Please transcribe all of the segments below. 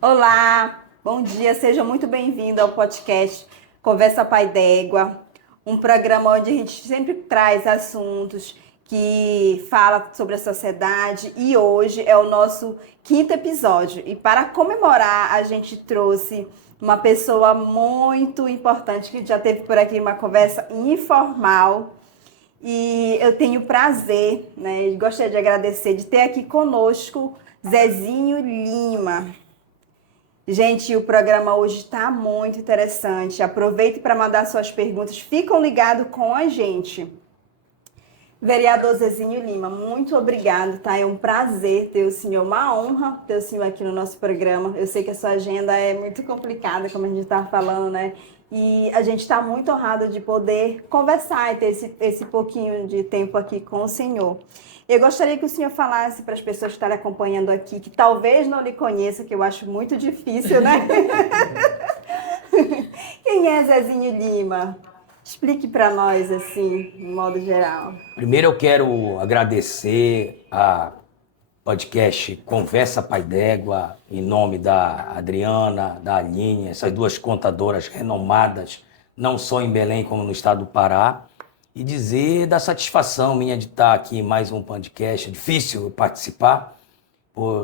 Olá, bom dia, seja muito bem-vindo ao podcast Conversa Pai d'Égua, um programa onde a gente sempre traz assuntos que fala sobre a sociedade e hoje é o nosso quinto episódio. E para comemorar, a gente trouxe uma pessoa muito importante que já teve por aqui uma conversa informal. E eu tenho prazer, né? Gostaria de agradecer de ter aqui conosco Zezinho Lima. Gente, o programa hoje está muito interessante. Aproveite para mandar suas perguntas. Ficam ligados com a gente. Vereador Zezinho Lima, muito obrigado, tá? É um prazer ter o senhor, uma honra ter o senhor aqui no nosso programa. Eu sei que a sua agenda é muito complicada, como a gente estava falando, né? E a gente está muito honrado de poder conversar e ter esse pouquinho de tempo aqui com o senhor. Eu gostaria que o senhor falasse para as pessoas que estarem acompanhando aqui, que talvez não lhe conheçam, que eu acho muito difícil, né? Quem é Zezinho Lima? Explique para nós, assim, de modo geral. Primeiro eu quero agradecer a podcast Conversa Pai d'Égua, em nome da Adriana, da Aline, essas duas contadoras renomadas, não só em Belém como no estado do Pará, e dizer da satisfação minha de estar aqui em mais um podcast. É difícil participar,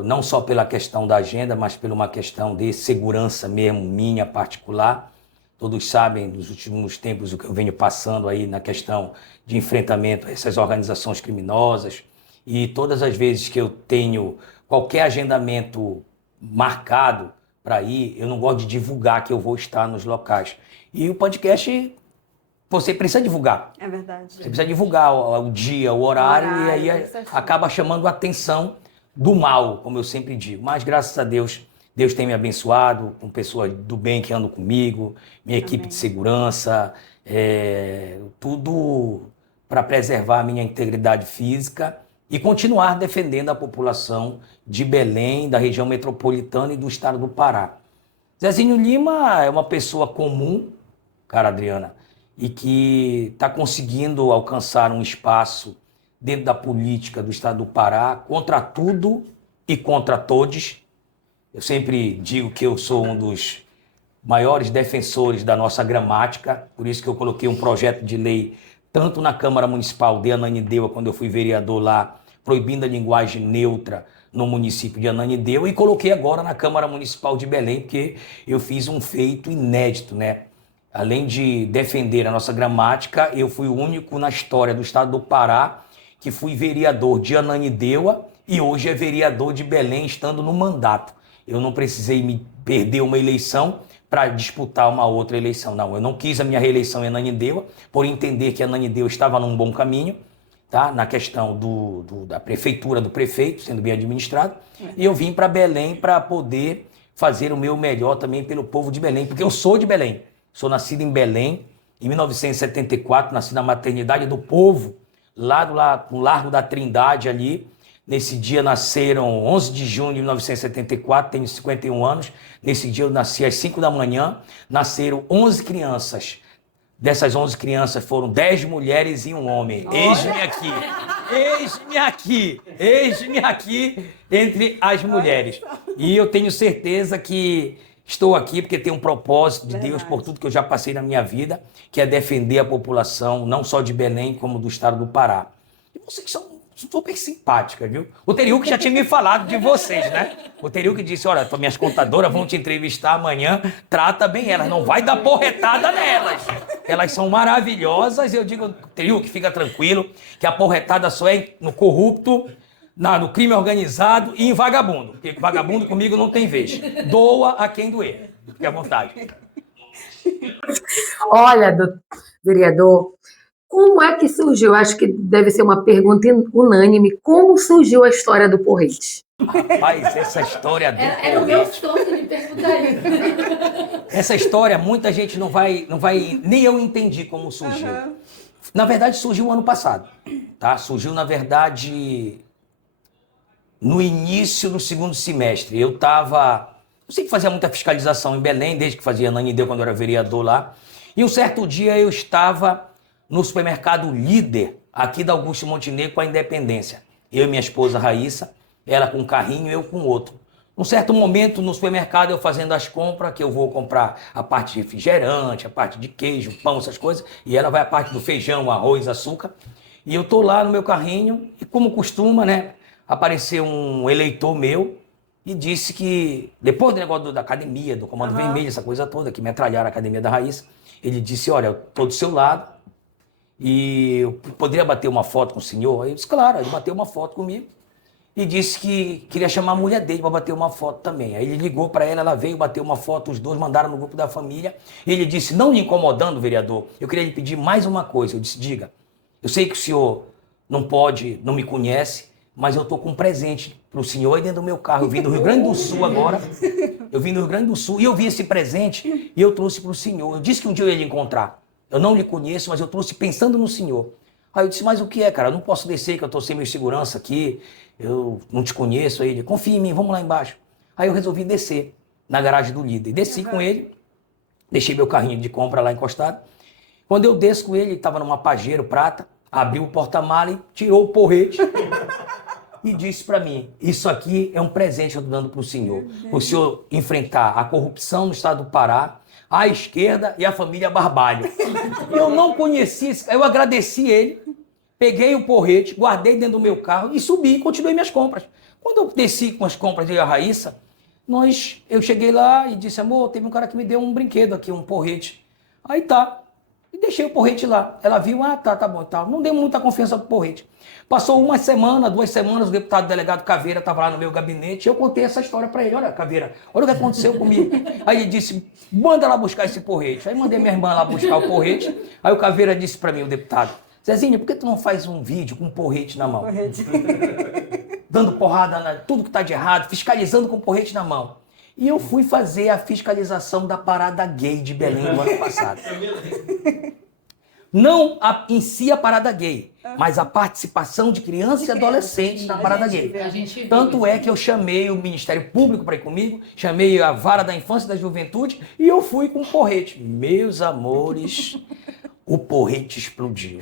não só pela questão da agenda, mas por uma questão de segurança mesmo, minha particular. Todos sabem, nos últimos tempos, o que eu venho passando aí na questão de enfrentamento a essas organizações criminosas. E todas as vezes que eu tenho qualquer agendamento marcado para ir, eu não gosto de divulgar que eu vou estar nos locais. E o podcast, você precisa divulgar. É verdade. Você precisa divulgar o dia, o horário, e aí acaba chamando a atenção do mal, como eu sempre digo. Mas, graças a Deus, Deus tem me abençoado com pessoas do bem que andam comigo, minha equipe Amém. de segurança, tudo para preservar a minha integridade física e continuar defendendo a população de Belém, da região metropolitana e do estado do Pará. Zezinho Lima é uma pessoa comum, cara Adriana, e que está conseguindo alcançar um espaço dentro da política do estado do Pará contra tudo e contra todos. Eu sempre digo que eu sou um dos maiores defensores da nossa gramática, por isso que eu coloquei um projeto de lei tanto na Câmara Municipal de Ananindeua, quando eu fui vereador lá, proibindo a linguagem neutra no município de Ananindeua, e coloquei agora na Câmara Municipal de Belém, porque eu fiz um feito inédito, né? Além de defender a nossa gramática, eu fui o único na história do estado do Pará que fui vereador de Ananindeua e hoje é vereador de Belém, estando no mandato. Eu não precisei me perder uma eleição para disputar uma outra eleição. Não, eu não quis a minha reeleição em Ananindeua, por entender que Ananindeua estava num bom caminho, tá? Na questão da prefeitura, do prefeito, sendo bem administrado. E eu vim para Belém para poder fazer o meu melhor também pelo povo de Belém, porque eu sou de Belém. Sou nascido em Belém, em 1974, nasci na maternidade do povo, lá no Largo da Trindade ali. Nesse dia nasceram 11 de junho de 1974, tenho 51 anos. Nesse dia eu nasci às 5 da manhã, nasceram 11 crianças. Dessas 11 crianças foram 10 mulheres e um homem. Eis-me aqui, eis-me aqui, eis-me aqui entre as mulheres. E eu tenho certeza que estou aqui porque tenho um propósito de Deus por tudo que eu já passei na minha vida, que é defender a população, não só de Belém, como do estado do Pará. E vocês são super simpáticas, viu? O Teriuque já tinha me falado de vocês, né? O Teriuque disse, olha, minhas contadoras vão te entrevistar amanhã, trata bem elas, não vai dar porretada nelas. Elas são maravilhosas. Eu digo, Teriuque, fica tranquilo, que a porretada só é no corrupto, no crime organizado e em vagabundo. Porque vagabundo comigo não tem vez. Doa a quem doer. Fique à vontade. Olha, vereador, como é que surgiu? Acho que deve ser uma pergunta unânime. Como surgiu a história do porrete? Rapaz, essa história do Era o meu sonho de perguntar isso. Essa história, muita gente não vai, nem eu entendi como surgiu. Na verdade, surgiu ano passado, tá? Surgiu, na verdade, no início do segundo semestre. Eu sempre fazia muita fiscalização em Belém, desde que fazia Ananindeua, quando eu era vereador lá. E um certo dia eu estava no supermercado Líder, aqui da Augusto Montenegro, com a Independência. Eu e minha esposa Raíssa, ela com um carrinho e eu com outro. Um certo momento no supermercado, eu fazendo as compras, que eu vou comprar a parte de refrigerante, a parte de queijo, pão, essas coisas, e ela vai a parte do feijão, arroz, açúcar. E eu tô lá no meu carrinho, e como costuma, né, apareceu um eleitor meu e disse que, depois do negócio da academia, do Comando Vermelho, essa coisa toda, que metralharam a Academia da Raíssa, ele disse, olha, eu tô do seu lado e eu poderia bater uma foto com o senhor? Aí eu disse, claro, ele bateu uma foto comigo. E disse que queria chamar a mulher dele para bater uma foto também. Aí ele ligou para ela veio bater uma foto, os dois mandaram no grupo da família. Ele disse, não lhe incomodando, vereador, eu queria lhe pedir mais uma coisa. Eu disse, diga, eu sei que o senhor não pode, não me conhece, mas eu estou com um presente para o senhor aí dentro do meu carro. Eu vim do Rio Grande do Sul agora, eu vim do Rio Grande do Sul e eu vi esse presente e eu trouxe para o senhor. Eu disse que um dia eu ia lhe encontrar. Eu não lhe conheço, mas eu trouxe pensando no senhor. Aí eu disse, mas o que é, cara? Eu não posso descer, que eu estou sem minha segurança aqui, eu não te conheço. Aí ele, confia em mim, vamos lá embaixo. Aí eu resolvi descer na garagem do líder. Desci com ele, deixei meu carrinho de compra lá encostado. Quando eu desço com ele estava numa Pajero prata, abriu o porta-mala e tirou o porrete e disse para mim, isso aqui é um presente que eu estou dando para o senhor enfrentar a corrupção no estado do Pará, a esquerda e a família Barbalho. Eu não conhecia, eu agradeci ele, peguei o porrete, guardei dentro do meu carro e subi e continuei minhas compras. Quando eu desci com as compras de Raíssa, eu cheguei lá e disse, amor, teve um cara que me deu um brinquedo aqui, um porrete. Aí tá, e deixei o porrete lá. Ela viu, tá bom e tal. Não dei muita confiança pro porrete. Passou uma semana, 2 semanas, o deputado delegado Caveira estava lá no meu gabinete e eu contei essa história para ele. Olha, Caveira, olha o que aconteceu comigo. Aí ele disse, manda lá buscar esse porrete. Aí mandei minha irmã lá buscar o porrete. Aí o Caveira disse para mim, o deputado, Zezinho, por que tu não faz um vídeo com um porrete na mão? Porrete. Dando porrada, tudo que está de errado, fiscalizando com o porrete na mão. E eu fui fazer a fiscalização da parada gay de Belém no ano passado. Não em si a parada gay, mas a participação de crianças e adolescentes na parada gay. Tanto é que eu chamei o Ministério Público para ir comigo, chamei a Vara da Infância e da Juventude e eu fui com o porrete. Meus amores, o porrete explodiu.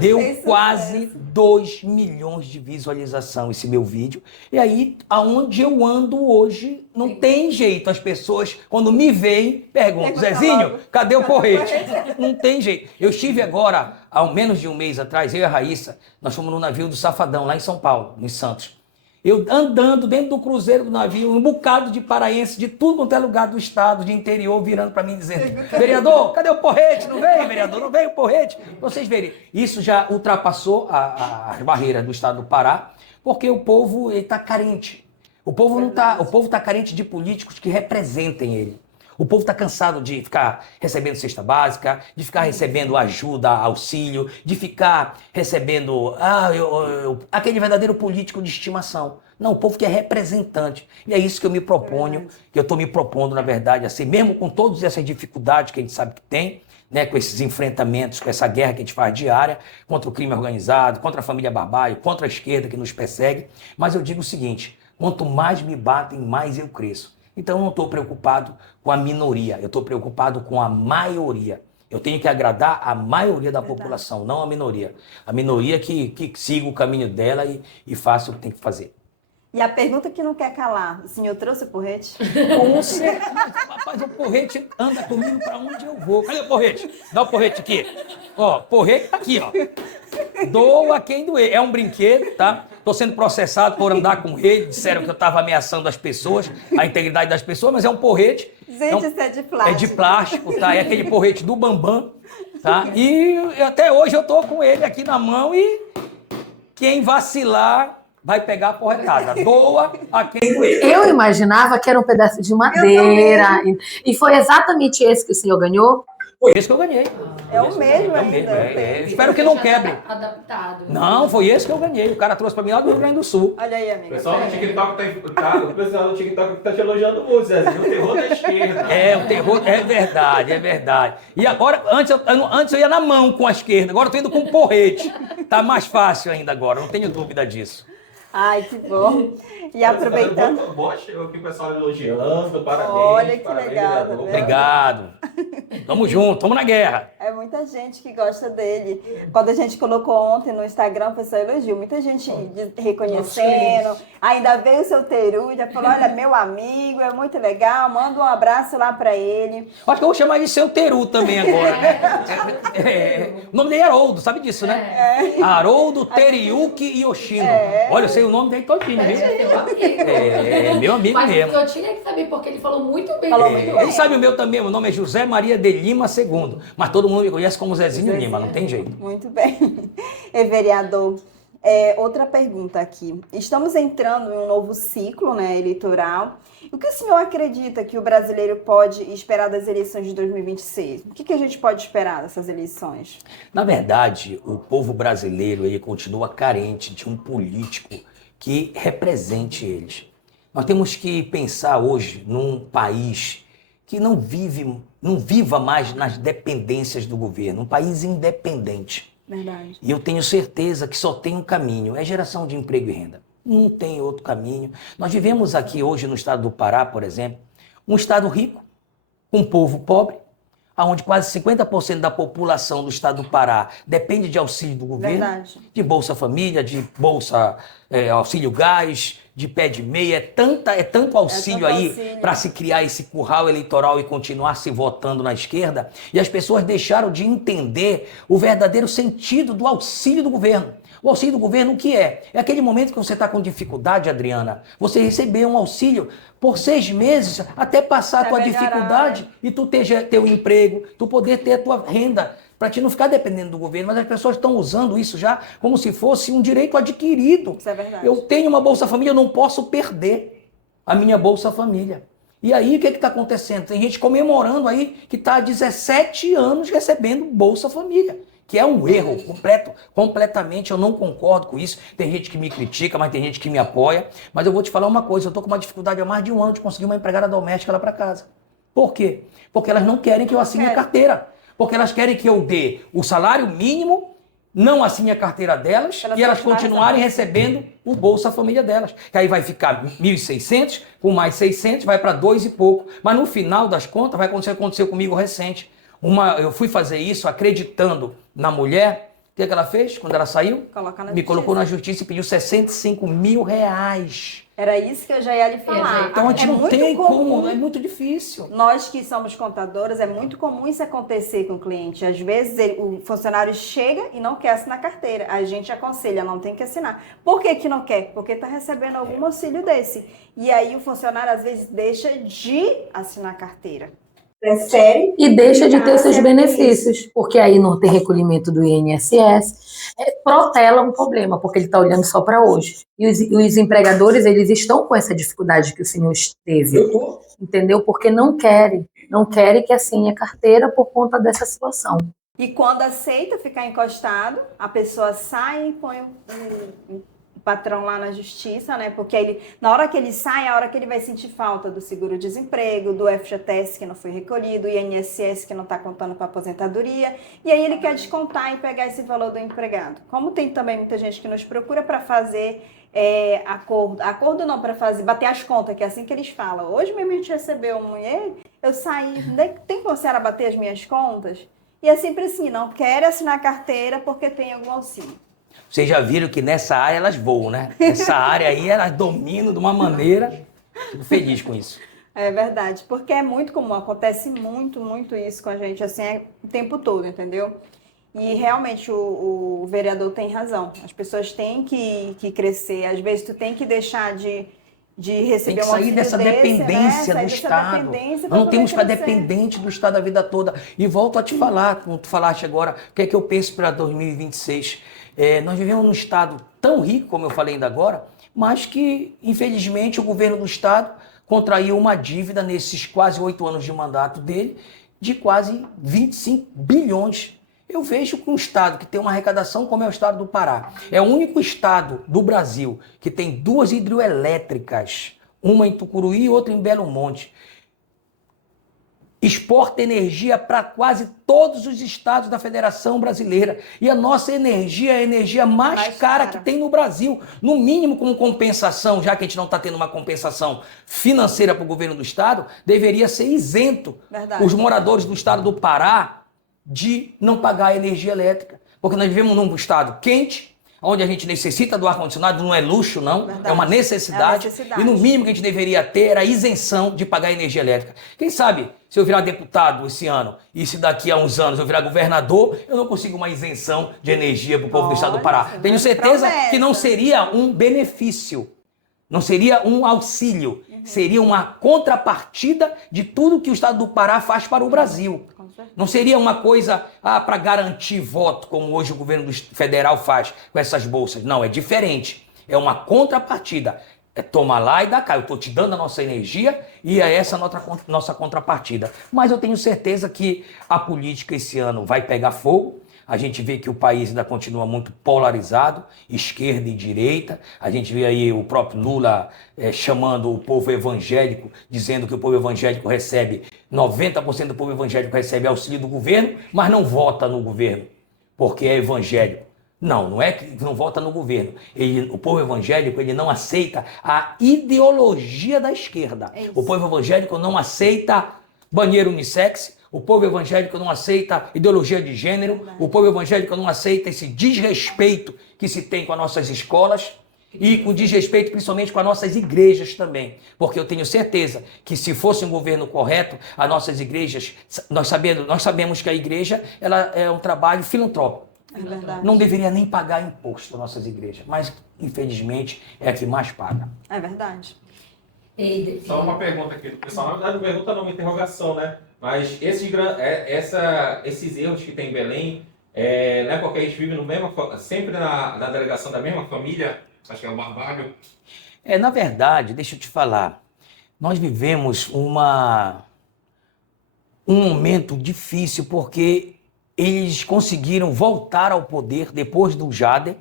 Deu quase 2 milhões de visualização esse meu vídeo. E aí, aonde eu ando hoje, não tem jeito. As pessoas, quando me veem, perguntam, Zezinho, cadê o porrete? Não tem jeito. Eu estive agora, há menos de um mês atrás, eu e a Raíssa, nós fomos no navio do Safadão, lá em São Paulo, em Santos. Eu andando dentro do cruzeiro do navio, um bocado de paraense, de tudo quanto é lugar do estado, de interior, virando para mim dizendo, vereador, cadê o porrete? Não veio, vereador, não veio o porrete. Vocês verem, isso já ultrapassou as barreiras do estado do Pará, porque o povo está carente. O povo está carente de políticos que representem ele. O povo está cansado de ficar recebendo cesta básica, de ficar recebendo ajuda, auxílio, de ficar recebendo aquele verdadeiro político de estimação. Não, o povo que é representante. E é isso que eu me proponho, que eu estou me propondo, na verdade, assim, mesmo com todas essas dificuldades que a gente sabe que tem, né, com esses enfrentamentos, com essa guerra que a gente faz diária, contra o crime organizado, contra a família Barbalho, contra a esquerda que nos persegue. Mas eu digo o seguinte, quanto mais me batem, mais eu cresço. Então eu não estou preocupado com a minoria, eu estou preocupado com a maioria. Eu tenho que agradar a maioria da população, não a minoria. A minoria que siga o caminho dela e faça o que tem que fazer. E a pergunta que não quer calar, o senhor trouxe o porrete? Com certeza, rapaz, o porrete anda comigo para onde eu vou. Cadê o porrete? Dá o porrete aqui. Ó, porrete tá aqui, ó. Doa quem doer. É um brinquedo, tá? Tô sendo processado por andar com ele. Disseram que eu estava ameaçando as pessoas, a integridade das pessoas, mas é um porrete. Gente, isso é de plástico. É de plástico, tá? É aquele porrete do Bambam, tá? E até hoje eu tô com ele aqui na mão e quem vacilar vai pegar a porretada. Doa a quem doer. Eu imaginava que era um pedaço de madeira. E foi exatamente esse que o senhor ganhou? Foi esse que eu ganhei. É o mesmo ainda. Espero que não quebre. Adaptado. Não, foi esse que eu ganhei. O cara trouxe pra mim lá do Rio Grande do Sul. Olha aí, O amiga. pessoal do TikTok o pessoal do TikTok tá te elogiando muito, Zezinho. O terror da esquerda. É, o terror, é verdade, é verdade. E agora, antes eu ia na mão com a esquerda, agora eu tô indo com o porrete. Tá mais fácil ainda agora, não tenho dúvida disso. Ai, que bom. E aproveitando. Bote aqui o pessoal elogiando, parabéns. Olha que parabéns, legal, vereador. Obrigado. Tamo junto, tamo na guerra. É muita gente que gosta dele. Quando a gente colocou ontem no Instagram, foi só elogio. Muita gente reconhecendo. Ainda veio o seu Teru, já falou, olha, meu amigo, é muito legal, manda um abraço lá pra ele. Acho que eu vou chamar de seu Teru também agora. O nome dele é Haroldo, sabe disso, né? Haroldo Teriuki Yoshino. Olha, eu sei o nome dele todinho, viu? Seu amigo. É meu amigo Mas mesmo. eu tinha que saber, porque ele falou muito bem. Falou dele. muito bem. Ele sabe o meu também, o nome é José Maria de Lima II. Mas todo mundo me conhece como Zezinho Lima, não tem jeito. Muito bem. Vereador, outra pergunta aqui. Estamos entrando em um novo ciclo, né, eleitoral. O que o senhor acredita que o brasileiro pode esperar das eleições de 2026? O que a gente pode esperar dessas eleições? Na verdade, o povo brasileiro ele continua carente de um político que represente eles. Nós temos que pensar hoje num país que não viva mais nas dependências do governo, um país independente. Verdade. E eu tenho certeza que só tem um caminho, é geração de emprego e renda. Não tem outro caminho. Nós vivemos aqui hoje no estado do Pará, por exemplo, um estado rico, com um povo pobre, onde quase 50% da população do estado do Pará depende de auxílio do governo, Verdade. de Bolsa Família, de Bolsa Auxílio Gás, de pé de meia, é tanto auxílio aí auxílio. para se criar esse curral eleitoral e continuar se votando na esquerda, e as pessoas deixaram de entender o verdadeiro sentido do auxílio do governo. O auxílio do governo, o que é? É aquele momento que você está com dificuldade, Adriana, você receber um auxílio por 6 meses até passar a tua melhorar, dificuldade e tu ter teu emprego, tu poder ter a tua renda, para te não ficar dependendo do governo. Mas as pessoas estão usando isso já como se fosse um direito adquirido. Isso é verdade. Eu tenho uma Bolsa Família, eu não posso perder a minha Bolsa Família. E aí, o que está acontecendo? Tem gente comemorando aí que está há 17 anos recebendo Bolsa Família, que é um erro completamente, eu não concordo com isso. Tem gente que me critica, mas tem gente que me apoia. Mas eu vou te falar uma coisa, eu estou com uma dificuldade há mais de um ano de conseguir uma empregada doméstica lá para casa. Por quê? Porque elas não querem que eu assine a carteira. Porque elas querem que eu dê o salário mínimo, não assine a carteira delas e elas continuarem recebendo o Bolsa Família delas. Que aí vai ficar 1.600, com mais 600, vai para 2 e pouco. Mas no final das contas, vai acontecer o que aconteceu comigo recente. Eu fui fazer isso acreditando na mulher. O que ela fez quando ela saiu? Me colocou na justiça e pediu 65 mil reais. Era isso que eu já ia lhe falar. Então a gente não tem comum. como, é muito difícil. Nós que somos contadoras, é muito comum isso acontecer com o cliente. Às vezes o funcionário chega e não quer assinar carteira. A gente aconselha, não tem que assinar. Por que que não quer? Porque está recebendo algum auxílio desse. E aí o funcionário às vezes deixa de assinar a carteira. Prefere e deixa de ter seus benefícios, porque aí não tem recolhimento do INSS, protela um problema, porque ele está olhando só para hoje. E os empregadores, eles estão com essa dificuldade que o senhor teve, entendeu? Porque não querem que assine a carteira por conta dessa situação. E quando aceita ficar encostado, a pessoa sai e põe o patrão lá na justiça, né? Porque ele, na hora que ele sai, é a hora que ele vai sentir falta do seguro-desemprego, do FGTS que não foi recolhido, do INSS que não está contando para aposentadoria, e aí ele quer descontar e pegar esse valor do empregado. Como tem também muita gente que nos procura para fazer acordo não, para fazer, bater as contas, que é assim que eles falam. Hoje mesmo a gente recebeu eu saí, tem como a senhora bater as minhas contas? E é sempre assim, não quer assinar carteira porque tem algum auxílio. Vocês já viram que nessa área elas voam, né? Nessa área aí elas dominam de uma maneira. Fico feliz com isso. É verdade, porque é muito comum, acontece muito, muito isso com a gente, assim, o tempo todo, entendeu? E realmente o vereador tem razão. As pessoas têm que crescer, às vezes tu tem que deixar de receber tem que sair dessa dependência do Estado. Nós não temos que ficar dependente do Estado a vida toda. E volto a te falar, como tu falaste agora, o que é que eu penso para 2026? Nós vivemos num Estado tão rico, como eu falei ainda agora, mas que, infelizmente, o governo do Estado contraiu uma dívida nesses quase 8 anos de mandato dele de quase 25 bilhões. Eu vejo que um estado que tem uma arrecadação como é o estado do Pará, é o único estado do Brasil que tem 2 hidroelétricas, uma em Tucuruí e outra em Belo Monte. exporta energia para quase todos os estados da Federação Brasileira. E a nossa energia é a energia mais cara que tem no Brasil. No mínimo, como compensação, já que a gente não está tendo uma compensação financeira para o governo do estado, deveria ser isento os moradores do estado do Pará de não pagar a energia elétrica. Porque nós vivemos num estado quente, onde a gente necessita do ar-condicionado, não é luxo, não, é uma necessidade. E no mínimo que a gente deveria ter era a isenção de pagar energia elétrica. Quem sabe, se eu virar deputado esse ano, e se daqui a uns anos eu virar governador, eu não consigo uma isenção de energia para o povo do estado do Pará. Tenho certeza que não seria um benefício, não seria um auxílio, seria uma contrapartida de tudo que o estado do Pará faz para o Brasil. Não seria uma coisa para garantir voto, como hoje o governo federal faz com essas bolsas. Não, é diferente. É uma contrapartida. É tomar lá e dar cá. Eu estou te dando a nossa energia e é essa a nossa contrapartida. Mas eu tenho certeza que a política esse ano vai pegar fogo. A gente vê que o país ainda continua muito polarizado, esquerda e direita. A gente vê aí o próprio Lula chamando o povo evangélico, dizendo que o povo evangélico recebe, 90% do povo evangélico recebe auxílio do governo, mas não vota no governo, porque é evangélico. Não, não é que não vota no governo. O povo evangélico ele não aceita a ideologia da esquerda. O povo evangélico não aceita banheiro unissex. O povo evangélico não aceita ideologia de gênero, o povo evangélico não aceita esse desrespeito que se tem com as nossas escolas e com desrespeito principalmente com as nossas igrejas também. Porque eu tenho certeza que se fosse um governo correto, as nossas igrejas, nós sabemos que a igreja ela é um trabalho filantrópico. É verdade. Não deveria nem pagar imposto as nossas igrejas, mas infelizmente é a que mais paga. É verdade. Só uma pergunta aqui do pessoal. Na verdade, pergunta não, uma interrogação, né? Mas esses erros que tem em Belém, não é porque a gente vive sempre na delegação da mesma família? Acho que é o Barbalho. Na verdade, deixa eu te falar, nós vivemos um momento difícil porque eles conseguiram voltar ao poder depois do Jader,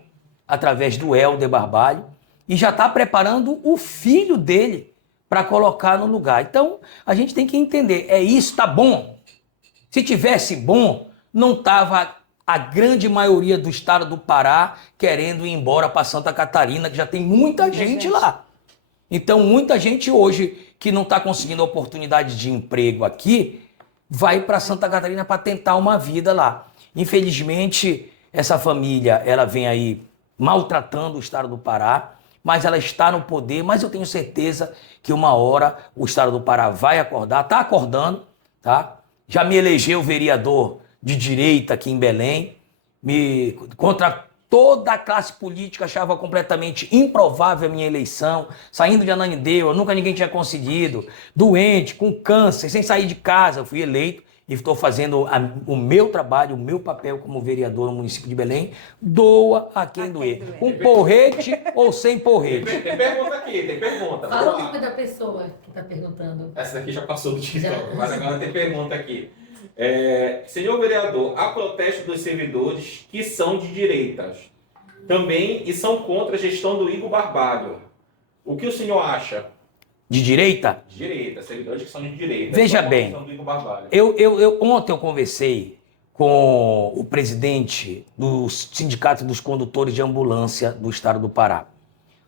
através do Helder Barbalho, e já está preparando o filho dele para colocar no lugar. Então, a gente tem que entender, isso, tá bom. Se tivesse bom, não tava a grande maioria do estado do Pará querendo ir embora para Santa Catarina, que já tem muita gente lá. Então, muita gente hoje que não está conseguindo a oportunidade de emprego aqui, vai para Santa Catarina para tentar uma vida lá. Infelizmente, essa família, ela vem aí maltratando o estado do Pará, mas ela está no poder, mas eu tenho certeza que uma hora o estado do Pará vai acordar, está acordando, tá? Já me elegeu vereador de direita aqui em Belém, contra toda a classe política achava completamente improvável a minha eleição, saindo de Ananindeua, nunca ninguém tinha conseguido, doente, com câncer, sem sair de casa, eu fui eleito. E estou fazendo o meu trabalho, o meu papel como vereador no município de Belém, doa a quem doer. Com porrete ou sem porrete. Tem pergunta aqui, tem pergunta. Fala o nome da pessoa que está perguntando. Essa daqui já passou do TikTok, mas agora tem pergunta aqui. Senhor vereador, há protesto dos servidores que são de direitas também e são contra a gestão do Igor Barbalho. O que o senhor acha? De direita? De direita, servidores que são de direita. Veja bem, ontem eu conversei com o presidente do Sindicato dos Condutores de Ambulância do Estado do Pará.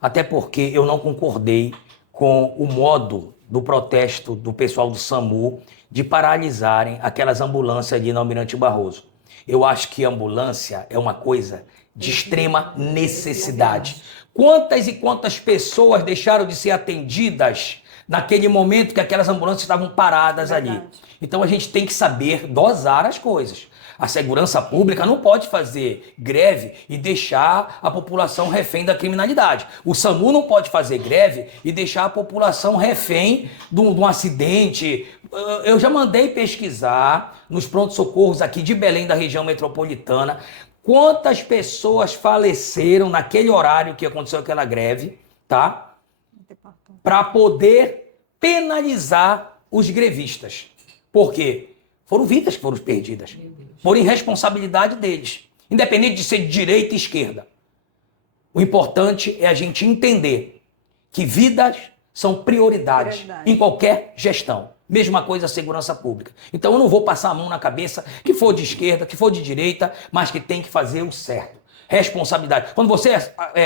Até porque eu não concordei com o modo do protesto do pessoal do SAMU de paralisarem aquelas ambulâncias ali na Almirante Barroso. Eu acho que ambulância é uma coisa de extrema necessidade. Quantas e quantas pessoas deixaram de ser atendidas naquele momento que aquelas ambulâncias estavam paradas ali? Então a gente tem que saber dosar as coisas. A segurança pública não pode fazer greve e deixar a população refém da criminalidade. O SAMU não pode fazer greve e deixar a população refém de um acidente. Eu já mandei pesquisar nos prontos-socorros aqui de Belém, da região metropolitana, quantas pessoas faleceram naquele horário que aconteceu aquela greve, tá? Para poder penalizar os grevistas. Por quê? Foram vidas que foram perdidas, por irresponsabilidade deles, independente de ser de direita e esquerda. O importante é a gente entender que vidas são prioridades em qualquer gestão. Mesma coisa a segurança pública. Então eu não vou passar a mão na cabeça que for de esquerda, que for de direita, mas que tem que fazer o certo. Responsabilidade. Quando você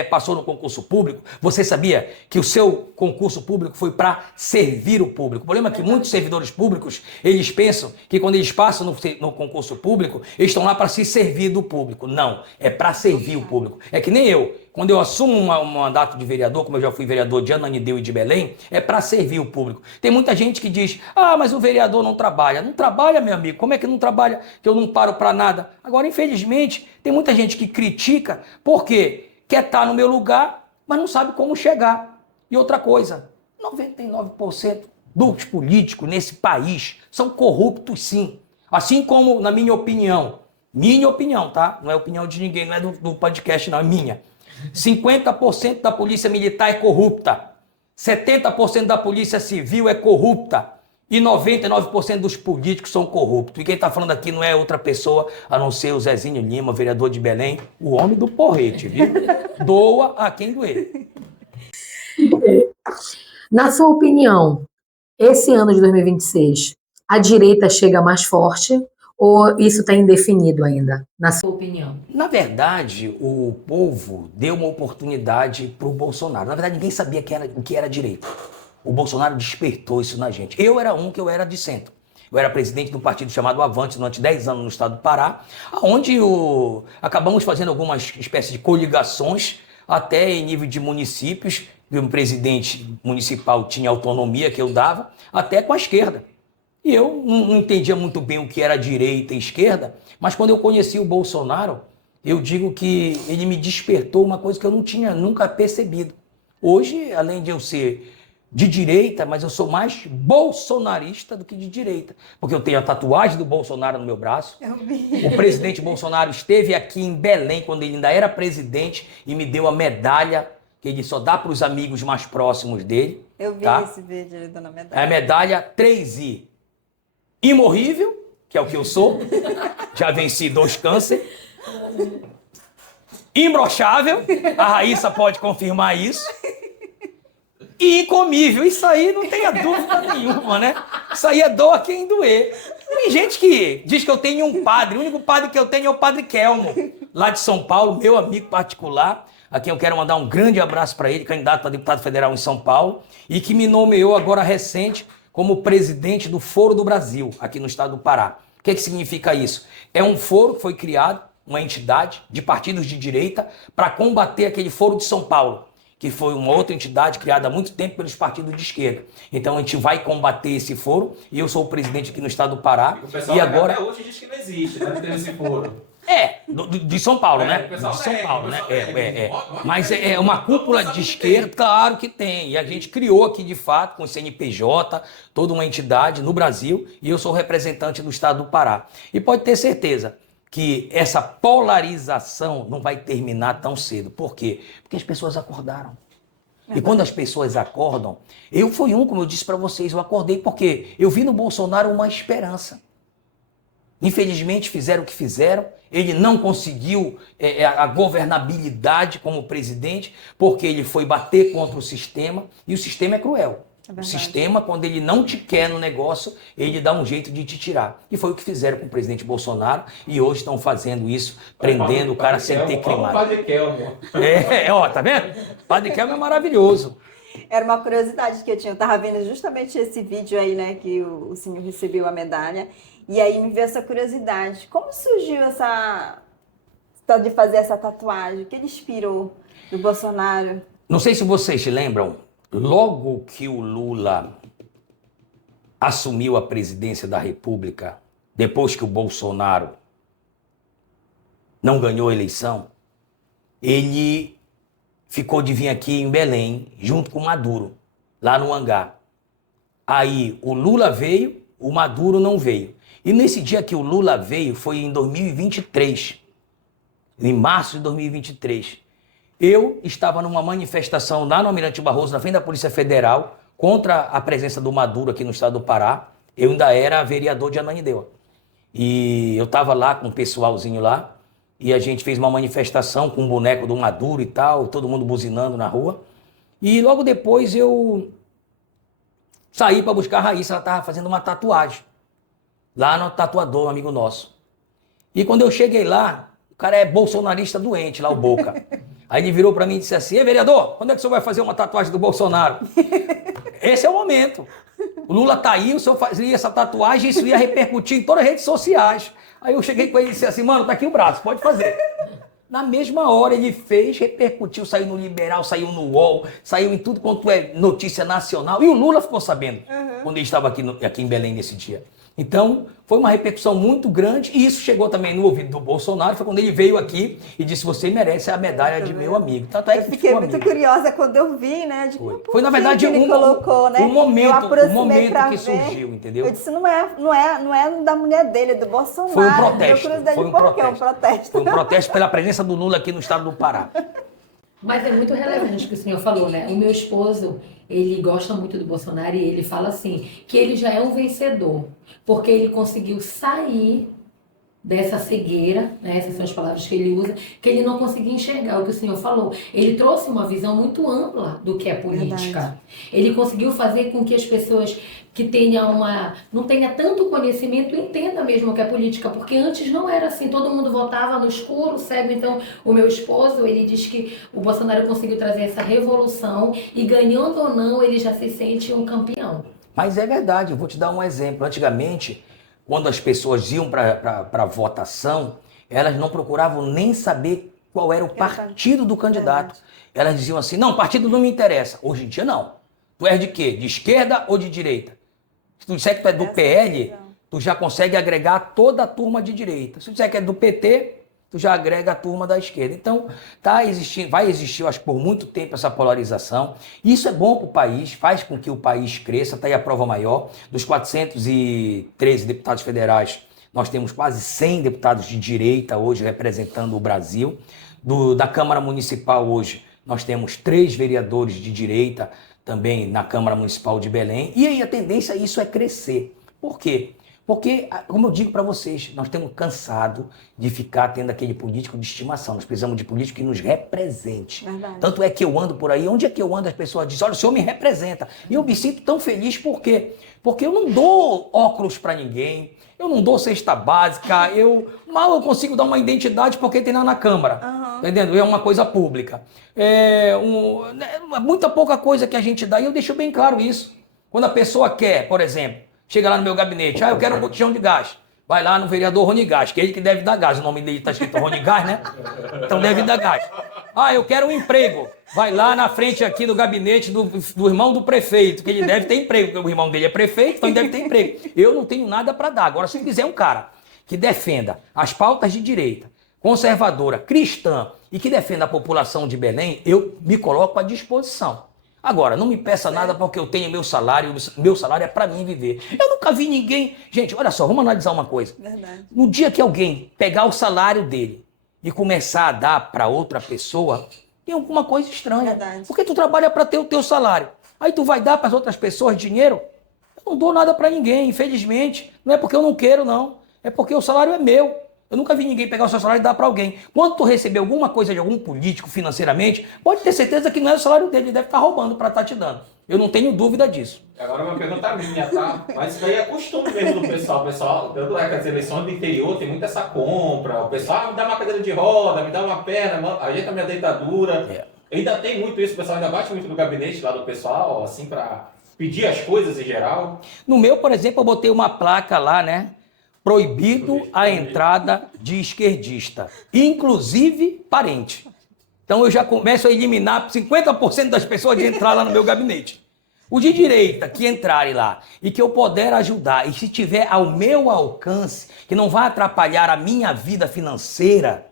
passou no concurso público, você sabia que o seu concurso público foi para servir o público. O problema é que muitos servidores públicos, eles pensam que quando eles passam no concurso público, eles estão lá para se servir do público. Não, é para servir o público. É que nem eu. Quando eu assumo um mandato de vereador, como eu já fui vereador de Ananindeua e de Belém, é para servir o público. Tem muita gente que diz, mas o vereador não trabalha. Não trabalha, meu amigo. Como é que não trabalha? Que eu não paro para nada. Agora, infelizmente, tem muita gente que critica porque quer estar no meu lugar, mas não sabe como chegar. E outra coisa, 99% dos políticos nesse país são corruptos, sim. Assim como, na minha opinião, tá? Não é opinião de ninguém, não é do podcast, não, é minha. 50% da polícia militar é corrupta, 70% da polícia civil é corrupta e 99% dos políticos são corruptos. E quem está falando aqui não é outra pessoa a não ser o Zezinho Lima, vereador de Belém, o homem do porrete, viu? Doa a quem doer. Na sua opinião, esse ano de 2026, a direita chega mais forte ou isso está indefinido ainda, na sua opinião? Na verdade, o povo deu uma oportunidade para o Bolsonaro. Na verdade, ninguém sabia o que era direita. O Bolsonaro despertou isso na gente. Eu era de centro. Eu era presidente de um partido chamado Avante durante 10 anos no estado do Pará, onde acabamos fazendo algumas espécies de coligações, até em nível de municípios, que um presidente municipal tinha autonomia que eu dava, até com a esquerda. E eu não entendia muito bem o que era direita e esquerda, mas quando eu conheci o Bolsonaro, eu digo que ele me despertou uma coisa que eu não tinha nunca percebido. Hoje, além de eu ser de direita, mas eu sou mais bolsonarista do que de direita, porque eu tenho a tatuagem do Bolsonaro no meu braço. Eu vi. O presidente Bolsonaro esteve aqui em Belém, quando ele ainda era presidente, e me deu a medalha que ele só dá para os amigos mais próximos dele. Eu vi tá? esse vídeo, ele dando a É medalha. a medalha 3I. Imorrível, que é o que eu sou. Já venci 2 cânceres. Imbrochável, a Raíssa pode confirmar isso. E incomível, isso aí não tenha dúvida nenhuma, né? Isso aí é doa quem doer. Tem gente que diz que eu tenho um padre, o único padre que eu tenho é o Padre Kelmo, lá de São Paulo, meu amigo particular, a quem eu quero mandar um grande abraço para ele, candidato a deputado federal em São Paulo, e que me nomeou agora recente como presidente do Foro do Brasil, aqui no estado do Pará. O que significa isso? É um foro que foi criado, uma entidade de partidos de direita, para combater aquele Foro de São Paulo, que foi uma outra entidade criada há muito tempo pelos partidos de esquerda. Então a gente vai combater esse foro, e eu sou o presidente aqui no estado do Pará. O pessoal e agora até hoje diz que não existe, né? Ter esse foro. De São Paulo, né? Pessoal, De São Paulo, né? pessoal, Mas é uma cúpula de esquerda, claro que tem. E a gente criou aqui, de fato, com o CNPJ, toda uma entidade no Brasil, e eu sou representante do estado do Pará. E pode ter certeza que essa polarização não vai terminar tão cedo. Por quê? Porque as pessoas acordaram. E quando as pessoas acordam, eu fui como eu disse para vocês, eu acordei porque eu vi no Bolsonaro uma esperança. Infelizmente fizeram o que fizeram, ele não conseguiu a governabilidade como presidente, porque ele foi bater contra o sistema, e o sistema é cruel. O sistema, quando ele não te quer no negócio, ele dá um jeito de te tirar. E foi o que fizeram com o presidente Bolsonaro, e hoje estão fazendo isso, prendendo o cara sem ter crimado. Padre Kelmo. Tá vendo? Padre Kelmo é maravilhoso. Era uma curiosidade que eu tinha. Eu tava vendo justamente esse vídeo aí, né, que o senhor recebeu a medalha. E aí me veio essa curiosidade. Como surgiu essa de fazer essa tatuagem? O que ele inspirou do Bolsonaro? Não sei se vocês se lembram, logo que o Lula assumiu a presidência da República, depois que o Bolsonaro não ganhou a eleição, ele ficou de vir aqui em Belém, junto com o Maduro, lá no hangar. Aí o Lula veio, o Maduro não veio. E nesse dia que o Lula veio, foi em 2023, em março de 2023. Eu estava numa manifestação lá no Almirante Barroso, na frente da Polícia Federal, contra a presença do Maduro aqui no estado do Pará. Eu ainda era vereador de Ananindeua. E eu estava lá com um pessoalzinho lá, e a gente fez uma manifestação com um boneco do Maduro e tal, todo mundo buzinando na rua. E logo depois eu Saí para buscar a Raíssa, ela estava fazendo uma tatuagem. Lá no tatuador, um amigo nosso. E quando eu cheguei lá, o cara é bolsonarista doente, lá o Boca. Aí ele virou para mim e disse assim, vereador, quando é que o senhor vai fazer uma tatuagem do Bolsonaro? Esse é o momento. O Lula tá aí, o senhor fazia essa tatuagem e isso ia repercutir em todas as redes sociais. Aí eu cheguei com ele e disse assim, mano, tá aqui o braço, pode fazer. Na mesma hora ele fez, repercutiu, saiu no Liberal, saiu no UOL, saiu em tudo quanto é notícia nacional. E o Lula ficou sabendo quando ele estava aqui em Belém nesse dia. Então, foi uma repercussão muito grande e isso chegou também no ouvido do Bolsonaro, foi quando ele veio aqui e disse, você merece a medalha de meu amigo. Tanto é que eu fiquei muito curiosa quando eu vi, né? De, foi na verdade ele colocou, né? o momento que surgiu, entendeu? Eu disse, não é da mulher dele, é do Bolsonaro. Foi um protesto. Foi um protesto pela presença do Lula aqui no estado do Pará. Mas é muito relevante o que o senhor falou, né? O meu esposo, ele gosta muito do Bolsonaro e ele fala assim, que ele já é um vencedor, porque ele conseguiu sair dessa cegueira, né? Essas são as palavras que ele usa, que ele não conseguia enxergar o que o senhor falou. Ele trouxe uma visão muito ampla do que é política. Verdade. Ele conseguiu fazer com que as pessoas que não tenha tanto conhecimento entendam mesmo o que é política, porque antes não era assim, todo mundo votava no escuro, cego. Então, o meu esposo, ele diz que o Bolsonaro conseguiu trazer essa revolução e ganhando ou não, ele já se sente um campeão. Mas é verdade, eu vou te dar um exemplo. Antigamente, quando as pessoas iam para a votação, elas não procuravam nem saber qual era o partido do candidato. Elas diziam assim, não, partido não me interessa. Hoje em dia, não. Tu és de quê? De esquerda ou de direita? Se tu disser que tu é do PL, tu já consegue agregar toda a turma de direita. Se tu disser que é do PT, tu já agrega a turma da esquerda. Então, vai existir, eu acho que por muito tempo, essa polarização. Isso é bom para o país, faz com que o país cresça. Está aí a prova maior. Dos 413 deputados federais, nós temos quase 100 deputados de direita hoje representando o Brasil. Da Câmara Municipal hoje, nós temos 3 vereadores de direita também na Câmara Municipal de Belém. E aí a tendência a isso é crescer. Por quê? Porque, como eu digo para vocês, nós estamos cansados de ficar tendo aquele político de estimação. Nós precisamos de político que nos represente. Verdade. Tanto é que eu ando por aí, onde é que eu ando, as pessoas dizem, olha, o senhor me representa. E eu me sinto tão feliz, por quê? Porque eu não dou óculos para ninguém, eu não dou cesta básica, mal eu consigo dar uma identidade porque tem lá na Câmara. Tá entendendo? É uma coisa pública. Muita pouca coisa que a gente dá, e eu deixo bem claro isso. Quando a pessoa quer, por exemplo, chega lá no meu gabinete, eu quero um botijão de gás. Vai lá no vereador Rony Gás, que é ele que deve dar gás. O nome dele está escrito Rony Gás, né? Então deve dar gás. Eu quero um emprego. Vai lá na frente aqui do gabinete do irmão do prefeito, que ele deve ter emprego, porque o irmão dele é prefeito, então ele deve ter emprego. Eu não tenho nada para dar. Agora, se quiser um cara que defenda as pautas de direita, conservadora, cristã e que defenda a população de Belém, eu me coloco à disposição. Agora, não me peça nada porque eu tenho meu salário é para mim viver. Eu nunca vi ninguém... Gente, olha só, vamos analisar uma coisa. Verdade. No dia que alguém pegar o salário dele e começar a dar para outra pessoa, tem alguma coisa estranha. Verdade. Porque tu trabalha para ter o teu salário. Aí tu vai dar para as outras pessoas dinheiro? Eu não dou nada para ninguém, infelizmente. Não é porque eu não quero, não. É porque o salário é meu. Eu nunca vi ninguém pegar o seu salário e dar para alguém. Quando tu receber alguma coisa de algum político financeiramente, pode ter certeza que não é o salário dele, ele deve estar roubando para estar te dando. Eu não tenho dúvida disso. Agora uma pergunta minha, tá? Mas isso daí é costume mesmo do pessoal. O pessoal, tanto é que as eleições do interior tem muito essa compra. O pessoal, me dá uma cadeira de roda, me dá uma perna, ajeita a minha deitadura. Ainda tem muito isso, o pessoal ainda bate muito no gabinete lá do pessoal, assim, para pedir as coisas em geral. No meu, por exemplo, eu botei uma placa lá, né? Proibido a entrada de esquerdista, inclusive parente. Então eu já começo a eliminar 50% das pessoas de entrar lá no meu gabinete. O de direita que entrarem lá e que eu puder ajudar, e se tiver ao meu alcance, que não vai atrapalhar a minha vida financeira,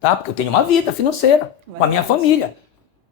tá? Porque eu tenho uma vida financeira com a minha família.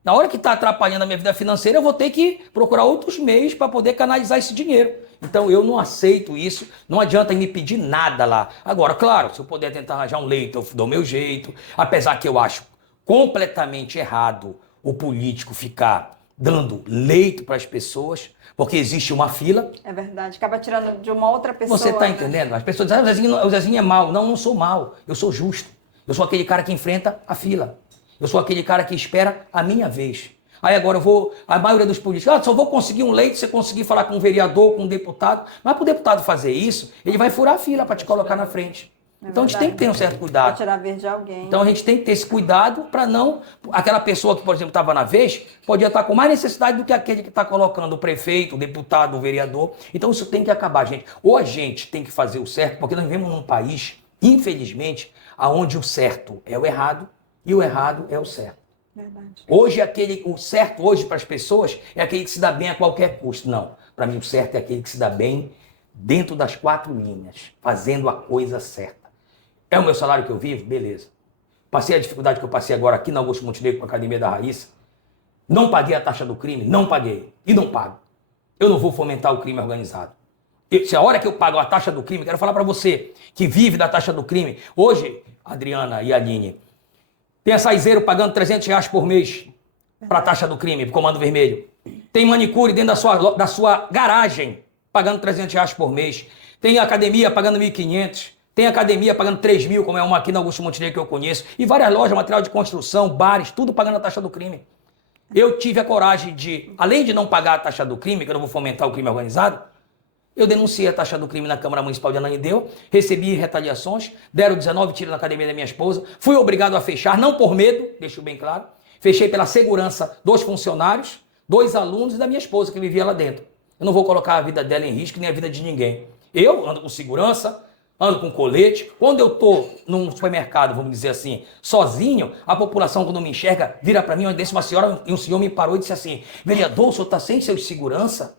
Na hora que está atrapalhando a minha vida financeira, eu vou ter que procurar outros meios para poder canalizar esse dinheiro. Então eu não aceito isso, não adianta me pedir nada lá. Agora, claro, se eu puder tentar arranjar um leito, eu dou meu jeito. Apesar que eu acho completamente errado o político ficar dando leito para as pessoas, porque existe uma fila. É verdade, acaba tirando de uma outra pessoa. Você está entendendo? As pessoas dizem, o Zezinho é mau. Não, não sou mau, eu sou justo. Eu sou aquele cara que enfrenta a fila. Eu sou aquele cara que espera a minha vez. Aí agora a maioria dos políticos, só vou conseguir um leito se você conseguir falar com um vereador, com um deputado. Mas para o deputado fazer isso, ele vai furar a fila para te colocar na frente. Então a gente tem que ter um certo Pra cuidado. tirar verde de alguém. Então a gente tem que ter esse cuidado para não... Aquela pessoa que, por exemplo, estava na vez, podia estar com mais necessidade do que aquele que está colocando o prefeito, o deputado, o vereador. Então isso tem que acabar, gente. Ou a gente tem que fazer o certo, porque nós vivemos num país, infelizmente, onde o certo é o errado e o errado é o certo. Verdade. Hoje, o certo hoje para as pessoas é aquele que se dá bem a qualquer custo. Não, para mim o certo é aquele que se dá bem dentro das 4 linhas, fazendo a coisa certa. É o meu salário que eu vivo? Beleza. Passei a dificuldade que eu passei agora aqui na Augusto Montenegro com a Academia da Raíssa. Não paguei a taxa do crime? Não paguei. E não pago. Eu não vou fomentar o crime organizado. Se a hora que eu pago a taxa do crime, quero falar para você que vive da taxa do crime. Hoje, Adriana e Aline, tem açaizeiro pagando R$300 por mês para a taxa do crime, para o Comando Vermelho. Tem manicure dentro da sua garagem pagando R$300 por mês. Tem academia pagando R$1.500. Tem academia pagando 3 mil, como é uma aqui na Augusto Montenegro que eu conheço. E várias lojas, material de construção, bares, tudo pagando a taxa do crime. Eu tive a coragem de, além de não pagar a taxa do crime, que eu não vou fomentar o crime organizado, eu denunciei a taxa do crime na Câmara Municipal de Ananindeua, recebi retaliações, deram 19 tiros na academia da minha esposa, fui obrigado a fechar, não por medo, deixo bem claro, fechei pela segurança dos funcionários, 2 alunos e da minha esposa que vivia lá dentro. Eu não vou colocar a vida dela em risco, nem a vida de ninguém. Eu ando com segurança, ando com colete. Quando eu estou num supermercado, vamos dizer assim, sozinho, a população, quando me enxerga, vira para mim, onde desse uma senhora e um senhor me parou e disse assim: vereador, o senhor está sem seu segurança?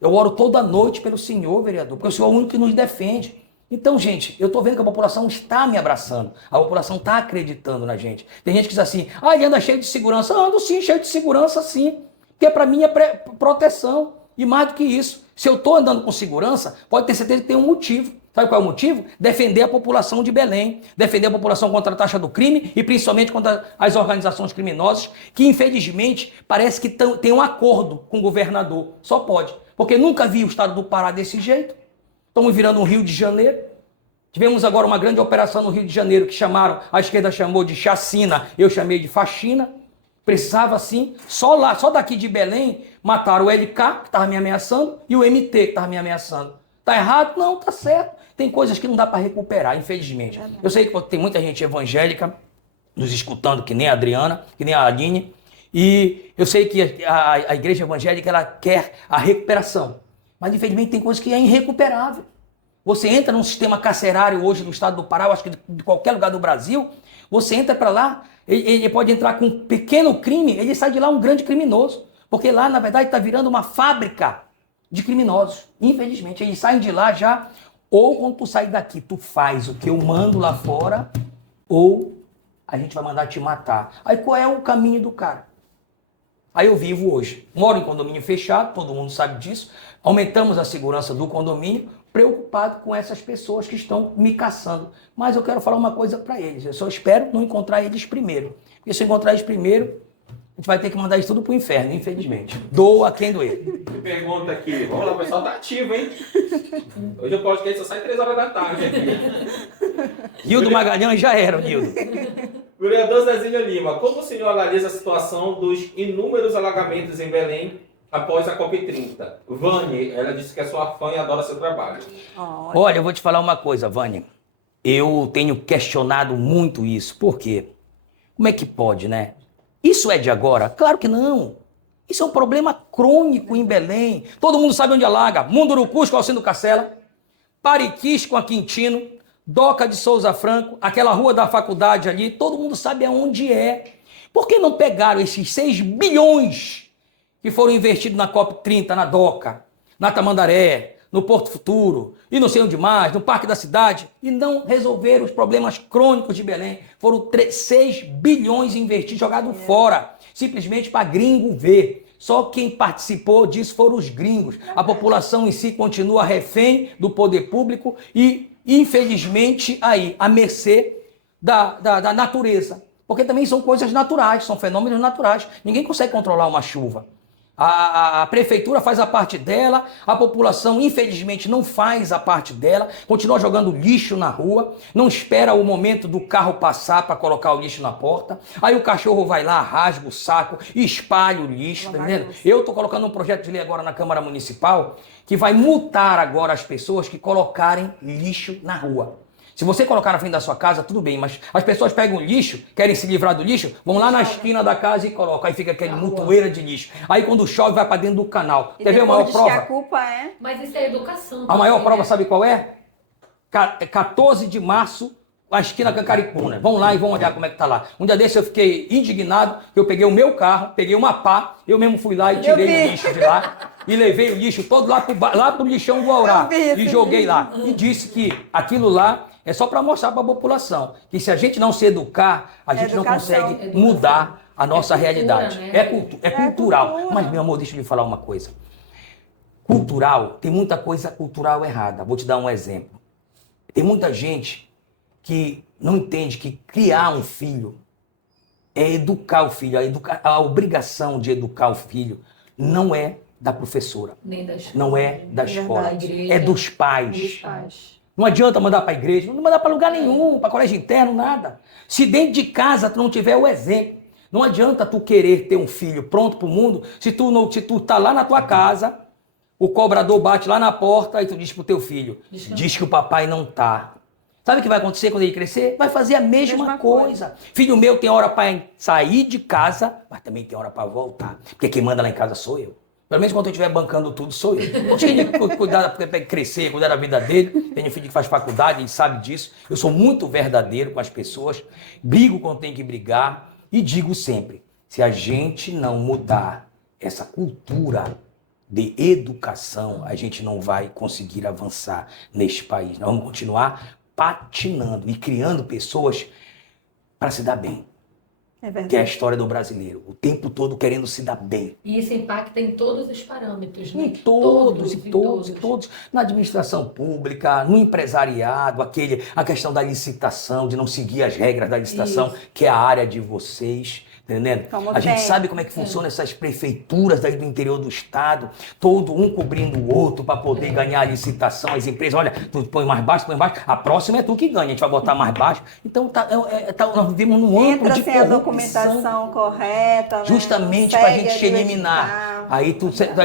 Eu oro toda noite pelo senhor, vereador, porque o senhor é o único que nos defende. Então, gente, eu estou vendo que a população está me abraçando, a população está acreditando na gente. Tem gente que diz assim: ele anda cheio de segurança. Ando sim, cheio de segurança sim, porque para mim é proteção. E mais do que isso, se eu estou andando com segurança, pode ter certeza que tem um motivo. Sabe qual é o motivo? Defender a população de Belém, defender a população contra a taxa do crime e principalmente contra as organizações criminosas que, infelizmente, parece que tem um acordo com o governador. Só pode, porque nunca vi o estado do Pará desse jeito. Estamos virando um Rio de Janeiro. Tivemos agora uma grande operação no Rio de Janeiro que a esquerda chamou de chacina, eu chamei de faxina. Precisava sim, só daqui de Belém, mataram o LK, que estava me ameaçando, e o MT, que estava me ameaçando. Tá errado? Não, tá certo. Tem coisas que não dá para recuperar, infelizmente. Eu sei que tem muita gente evangélica nos escutando, que nem a Adriana, que nem a Aline, e eu sei que a igreja evangélica ela quer a recuperação, mas infelizmente tem coisas que é irrecuperável. Você entra num sistema carcerário hoje no estado do Pará, eu acho que de qualquer lugar do Brasil, você entra para lá, ele pode entrar com um pequeno crime, ele sai de lá um grande criminoso, porque lá, na verdade, está virando uma fábrica de criminosos. Infelizmente, eles saem de lá já, ou quando tu sai daqui, tu faz o que eu mando lá fora, ou a gente vai mandar te matar. Aí qual é o caminho do cara? Aí eu vivo hoje, moro em condomínio fechado, todo mundo sabe disso, aumentamos a segurança do condomínio, preocupado com essas pessoas que estão me caçando. Mas eu quero falar uma coisa para eles, eu só espero não encontrar eles primeiro. Porque se eu encontrar eles primeiro, a gente vai ter que mandar isso tudo pro inferno, infelizmente. Doa quem doer. Me pergunta aqui, vamos lá, o pessoal tá ativo, hein? Hoje o podcast só sai 3 horas da tarde aqui. Nildo Magalhães já era, Nildo. Vereador Zezinho Lima, como o senhor analisa a situação dos inúmeros alagamentos em Belém após a COP30? Vânia, ela disse que é sua fã e adora seu trabalho. Olha, eu vou te falar uma coisa, Vânia. Eu tenho questionado muito isso. Por quê? Como é que pode, né? Isso é de agora? Claro que não. Isso é um problema crônico em Belém. Todo mundo sabe onde alaga. Mundurucus com Alcindo Cacela, Pariquis com a Quintino, Doca de Souza Franco, aquela rua da faculdade ali, todo mundo sabe aonde é. Por que não pegaram esses 6 bilhões que foram investidos na COP30, na Doca, na Tamandaré, no Porto Futuro, e não sei onde mais, no Parque da Cidade, e não resolveram os problemas crônicos de Belém? Foram 6 bilhões investidos, jogados fora, simplesmente para gringo ver. Só quem participou disso foram os gringos. A população em si continua refém do poder público e, infelizmente, aí, à mercê da natureza. Porque também são coisas naturais, são fenômenos naturais. Ninguém consegue controlar uma chuva. A prefeitura faz a parte dela, a população, infelizmente, não faz a parte dela, continua jogando lixo na rua, não espera o momento do carro passar para colocar o lixo na porta, aí o cachorro vai lá, rasga o saco, espalha o lixo, tá entendendo? Eu estou colocando um projeto de lei agora na Câmara Municipal que vai multar agora as pessoas que colocarem lixo na rua. Se você colocar na frente da sua casa, tudo bem, mas as pessoas pegam o lixo, querem se livrar do lixo, vão lá na esquina da casa e colocam. Aí fica aquele mutueira de lixo. Aí quando chove, vai para dentro do canal. E Quer ver a depois maior diz prova? que a culpa é... Mas isso é educação. A maior também, prova, né? sabe qual é? 14 de março, a esquina Cancaricuna. Vão lá e vão olhar como é que tá lá. Um dia desse eu fiquei indignado, eu peguei o meu carro, peguei uma pá, eu mesmo fui lá e tirei o lixo de lá e levei o lixo todo lá pro lixão do Aurá e joguei lá. E disse que aquilo lá é só para mostrar para a população que se a gente não se educar, a gente não consegue mudar a nossa realidade. Né? É cultural. cultura. Mas, meu amor, deixa eu lhe falar uma coisa. Cultural, tem muita coisa cultural errada. Vou te dar um exemplo. Tem muita gente que não entende que criar um filho é educar o filho. A obrigação de educar o filho não é da professora, Nem da escola. não é da escola, Da igreja. é dos pais. Dos pais. Não adianta mandar para a igreja, não mandar para lugar nenhum, para colégio interno, nada. Se dentro de casa tu não tiver o exemplo, não adianta tu querer ter um filho pronto para o mundo, se tu tá lá na tua casa, o cobrador bate lá na porta e tu diz pro teu filho, diz que o papai não tá. Sabe o que vai acontecer quando ele crescer? Vai fazer a mesma coisa. Filho meu tem hora para sair de casa, mas também tem hora para voltar. Porque quem manda lá em casa sou eu. Pelo menos quando eu estiver bancando tudo, sou eu. Eu tinha que cuidar para crescer, cuidar da vida dele. Tenho um filho que faz faculdade, ele sabe disso. Eu sou muito verdadeiro com as pessoas, brigo quando tem que brigar e digo sempre, se a gente não mudar essa cultura de educação, a gente não vai conseguir avançar neste país. Nós vamos continuar patinando e criando pessoas para se dar bem. É verdade. Que é a história do brasileiro. O tempo todo querendo se dar bem. E isso impacta em todos os parâmetros, né? Em todos. Na administração pública, no empresariado, a questão da licitação, de não seguir as regras da licitação, que é a área de vocês. Entendendo? A gente sabe como é que funciona essas prefeituras aí do interior do estado, todo um cobrindo o outro para poder ganhar a licitação, as empresas, olha, tu põe mais baixo, a próxima é tu que ganha, a gente vai botar mais baixo. Então nós vivemos num âmbito de sem a corrupção, documentação correta, né? justamente para a gente te eliminar. Aí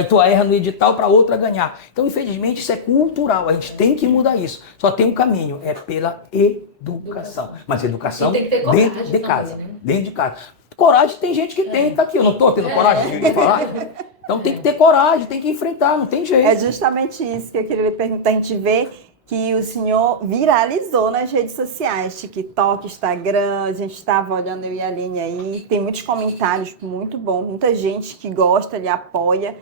tu erra no edital para outra ganhar. Então, infelizmente, isso é cultural, a gente tem que mudar isso. Só tem um caminho, é pela educação. Mas educação tem que ter coragem dentro de casa. também, né? Dentro de casa. Coragem tem gente que tem, tá aqui. Eu não tô tendo coragem de falar. Então tem que ter coragem, tem que enfrentar, não tem jeito. É justamente isso que eu queria lhe perguntar. A gente vê que o senhor viralizou nas redes sociais, TikTok, Instagram, a gente estava olhando eu e a Aline aí, tem muitos comentários muito bons, muita gente que gosta, lhe apoia,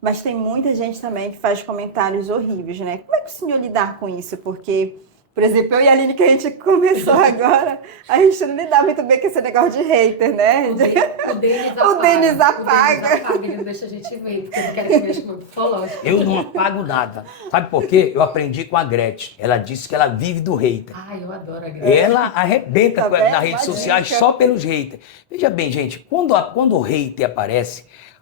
mas tem muita gente também que faz comentários horríveis, né? Como é que o senhor lidar com isso? Porque, por exemplo, eu e a Aline, que a gente começou agora, a gente não lidava muito bem com esse negócio de hater, né? O Denis apaga. O Denis apaga. Ele não deixa a gente ver, porque não quer que mexa com o psicológico. Eu não apago nada. Sabe por quê? Eu aprendi com a Gretchen. Ela disse que ela vive do hater. Ai, eu adoro a Gretchen. Ela arrebenta Tá nas vendo? redes Uma sociais dica. só pelos haters. Veja bem, gente, quando o hater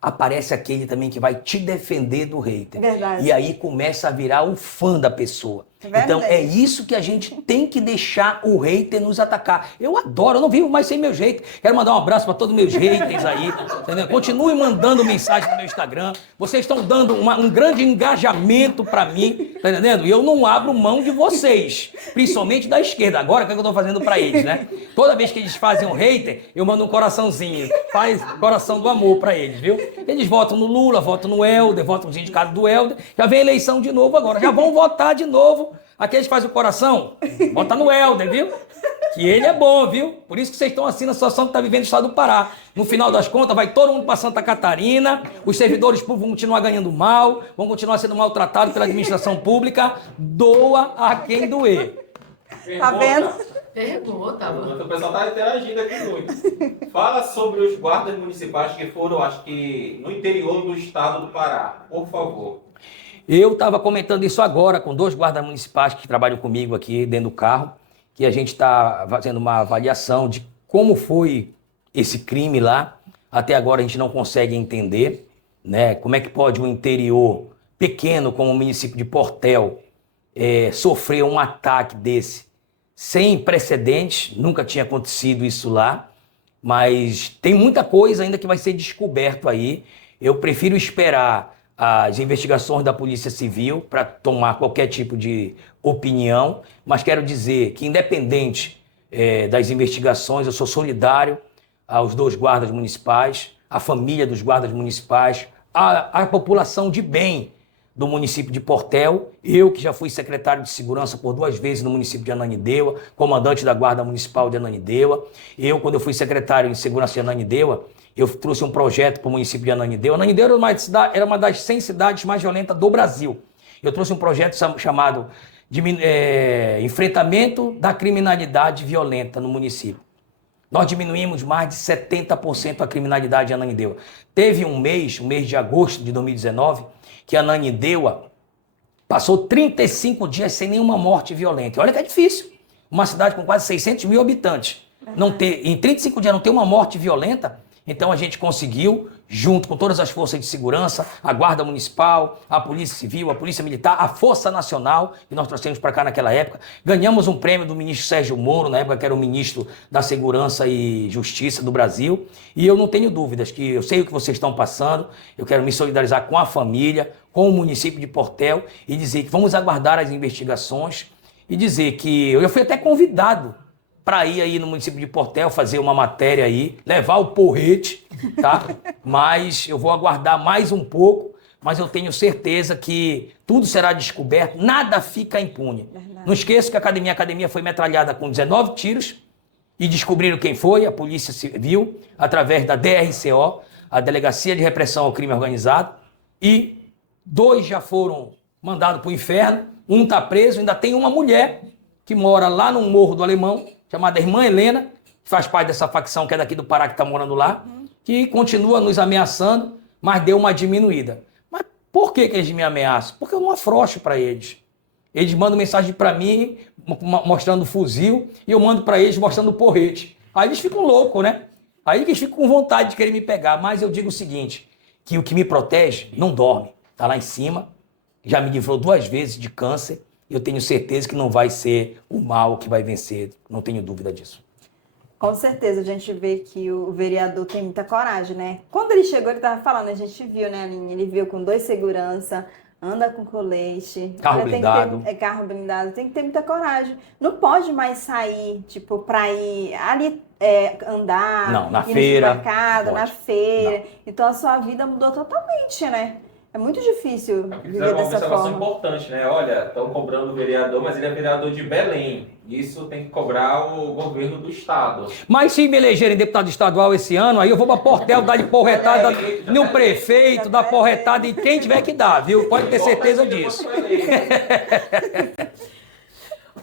aparece aquele também que vai te defender do hater. Verdade. E aí começa a virar o fã da pessoa. Verdade. Então é isso que a gente tem que deixar o hater nos atacar. Eu adoro, eu não vivo mais sem meus haters. Quero mandar um abraço para todos os meus haters aí. Entendeu? Continue mandando mensagem no meu Instagram. Vocês estão dando um grande engajamento para mim, tá entendendo? E eu não abro mão de vocês, principalmente da esquerda. Agora, o que eu estou fazendo para eles, né? Toda vez que eles fazem um hater, eu mando um coraçãozinho. Faz coração do amor para eles, viu? Eles votam no Lula, votam no Helder, votam nos indicados do Helder. Já vem eleição de novo agora. Já vão votar de novo. Aqueles que fazem o coração, bota no Helder, viu? Que ele é bom, viu? Por isso que vocês estão assim na situação que está vivendo o estado do Pará. No final das contas, vai todo mundo para Santa Catarina, os servidores públicos vão continuar ganhando mal, vão continuar sendo maltratados pela administração pública. Doa a quem doer. Tá vendo? Pergunta, mano. O pessoal está interagindo aqui muito. Fala sobre os guardas municipais que foram, acho que, no interior do estado do Pará. Por favor. Eu estava comentando isso agora com 2 guardas municipais que trabalham comigo aqui dentro do carro, que a gente está fazendo uma avaliação de como foi esse crime lá. Até agora a gente não consegue entender. né? Como é que pode um interior pequeno como o município de Portel sofrer um ataque desse sem precedentes? Nunca tinha acontecido isso lá, mas tem muita coisa ainda que vai ser descoberto aí. Eu prefiro esperar as investigações da Polícia Civil para tomar qualquer tipo de opinião, mas quero dizer que, independente das investigações, eu sou solidário aos 2 guardas municipais, à família dos guardas municipais, à população de bem do município de Portel. Eu, que já fui secretário de segurança por 2 vezes no município de Ananindeua, comandante da Guarda Municipal de Ananindeua. Eu, quando eu fui secretário de segurança de Ananindeua, eu trouxe um projeto para o município de Ananindeua. Ananindeua era uma das 100 cidades mais violentas do Brasil. Eu trouxe um projeto chamado de enfrentamento da criminalidade violenta no município. Nós diminuímos mais de 70% a criminalidade em Ananindeua. Teve um mês de agosto de 2019, que Ananindeua passou 35 dias sem nenhuma morte violenta. E olha que é difícil. Uma cidade com quase 600 mil habitantes. Em 35 dias não ter uma morte violenta. Então a gente conseguiu, junto com todas as forças de segurança, a Guarda Municipal, a Polícia Civil, a Polícia Militar, a Força Nacional, que nós trouxemos para cá naquela época. Ganhamos um prêmio do ministro Sérgio Moro, na época que era o ministro da Segurança e Justiça do Brasil. E eu não tenho dúvidas que eu sei o que vocês estão passando. Eu quero me solidarizar com a família, com o município de Portel e dizer que vamos aguardar as investigações e dizer que eu já fui até convidado para ir aí no município de Portel, fazer uma matéria aí, levar o porrete, tá? Mas eu vou aguardar mais um pouco, mas eu tenho certeza que tudo será descoberto, nada fica impune. Verdade. Não esqueça que a academia foi metralhada com 19 tiros e descobriram quem foi, a Polícia Civil, através da DRCO, a Delegacia de Repressão ao Crime Organizado, e 2 já foram mandados para o inferno, um está preso, ainda tem uma mulher que mora lá no Morro do Alemão, chamada Irmã Helena, que faz parte dessa facção que é daqui do Pará, que está morando lá, que continua nos ameaçando, mas deu uma diminuída. Mas por que eles me ameaçam? Porque eu não afrouxo para eles. Eles mandam mensagem para mim, mostrando o fuzil, e eu mando para eles mostrando o porrete. Aí eles ficam loucos, né? Aí eles ficam com vontade de querer me pegar. Mas eu digo o seguinte, que o que me protege não dorme. Está lá em cima, já me livrou 2 vezes de câncer, eu tenho certeza que não vai ser o mal que vai vencer, não tenho dúvida disso. Com certeza, a gente vê que o vereador tem muita coragem, né? Quando ele chegou, ele estava falando, a gente viu, né, Aline? Ele veio com 2 segurança, anda com colete. Carro blindado. Carro blindado, tem que ter muita coragem. Não pode mais sair, tipo, para ir ali andar. Não, na ir feira. No supermercado, na feira. Não. Então a sua vida mudou totalmente, né? É muito difícil viver uma dessa observação forma. importante, né? Olha, estão cobrando o vereador, mas ele é vereador de Belém. Isso tem que cobrar o governo do estado. Mas se me elegerem deputado estadual esse ano, aí eu vou para Portel dar de porretada no prefeito, dar porretada em quem tiver que dar, viu? Pode ter certeza disso. Por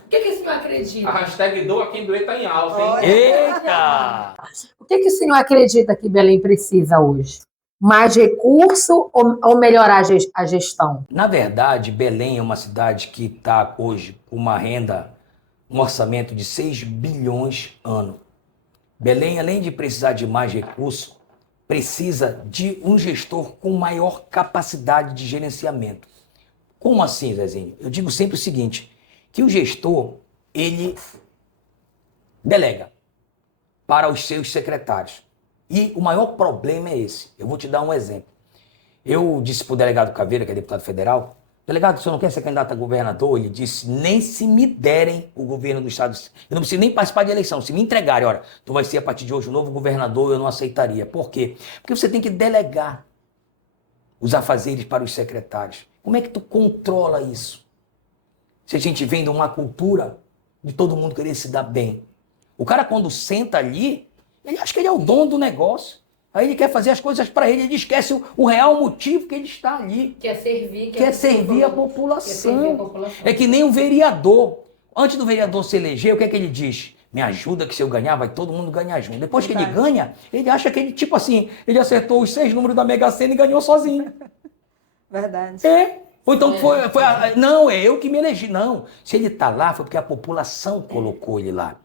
que o senhor acredita? A hashtag doa quem doer tá em alta, hein? Eita! O que o senhor acredita que Belém precisa hoje? Mais recurso ou melhorar a gestão? Na verdade, Belém é uma cidade que está hoje com uma renda, um orçamento de 6 bilhões ano. Belém, além de precisar de mais recurso, precisa de um gestor com maior capacidade de gerenciamento. Como assim, Zezinho? Eu digo sempre o seguinte, que o gestor, ele delega para os seus secretários. E o maior problema é esse. Eu vou te dar um exemplo. Eu disse para o delegado Caveira, que é deputado federal, delegado, o senhor não quer ser candidato a governador? Ele disse, nem se me derem o governo do estado. Eu não preciso nem participar de eleição. Se me entregarem, olha, tu vai ser a partir de hoje o novo governador, eu não aceitaria. Por quê? Porque você tem que delegar os afazeres para os secretários. Como é que tu controla isso? Se a gente vem de uma cultura de todo mundo querer se dar bem. O cara, quando senta ali, ele acha que ele é o dono do negócio. Aí ele quer fazer as coisas para ele, ele esquece o real motivo que ele está ali. Quer servir. Quer servir a população. É que nem um vereador. Antes do vereador se eleger, o que é que ele diz? Me ajuda que se eu ganhar, vai todo mundo ganhar junto. Depois que ele ganha, ele acha que ele, tipo assim, ele acertou os 6 números da Mega Sena e ganhou sozinho. Verdade. Ou então não, é eu que me elegi. Não, se ele está lá foi porque a população colocou ele lá.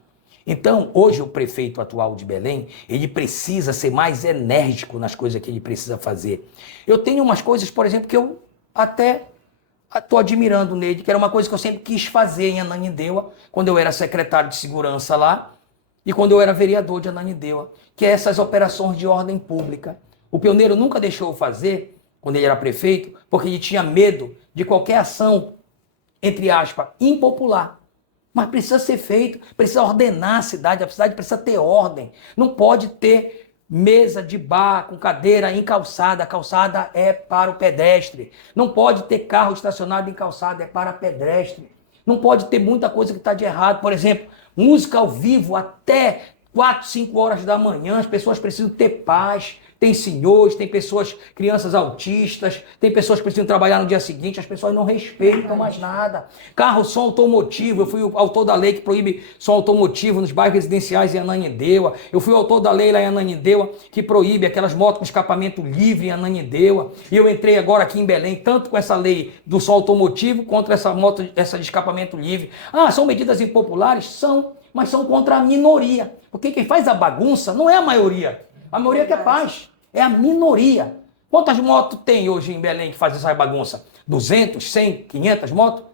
Então, hoje o prefeito atual de Belém, ele precisa ser mais enérgico nas coisas que ele precisa fazer. Eu tenho umas coisas, por exemplo, que eu até estou admirando nele, que era uma coisa que eu sempre quis fazer em Ananindeua, quando eu era secretário de segurança lá e quando eu era vereador de Ananindeua, que é essas operações de ordem pública. O pioneiro nunca deixou eu fazer, quando ele era prefeito, porque ele tinha medo de qualquer ação, entre aspas, impopular. Mas precisa ser feito, precisa ordenar a cidade precisa ter ordem. Não pode ter mesa de bar com cadeira em calçada. A calçada é para o pedestre. Não pode ter carro estacionado em calçada, é para pedestre. Não pode ter muita coisa que está de errado. Por exemplo, música ao vivo até 4, 5 horas da manhã. As pessoas precisam ter paz. Tem senhores, tem pessoas, crianças autistas, tem pessoas que precisam trabalhar no dia seguinte, as pessoas não respeitam mais nada. Carro, som automotivo, eu fui o autor da lei que proíbe som automotivo nos bairros residenciais em Ananindeua. Eu fui o autor da lei lá em Ananindeua que proíbe aquelas motos com escapamento livre em Ananindeua. E eu entrei agora aqui em Belém, tanto com essa lei do som automotivo, contra essa moto, essa de escapamento livre. Ah, são medidas impopulares? São, mas são contra a minoria. Porque quem faz a bagunça não é a maioria. A maioria quer paz, é a minoria. Quantas motos tem hoje em Belém que fazem essa bagunça? 200, 100, 500 motos?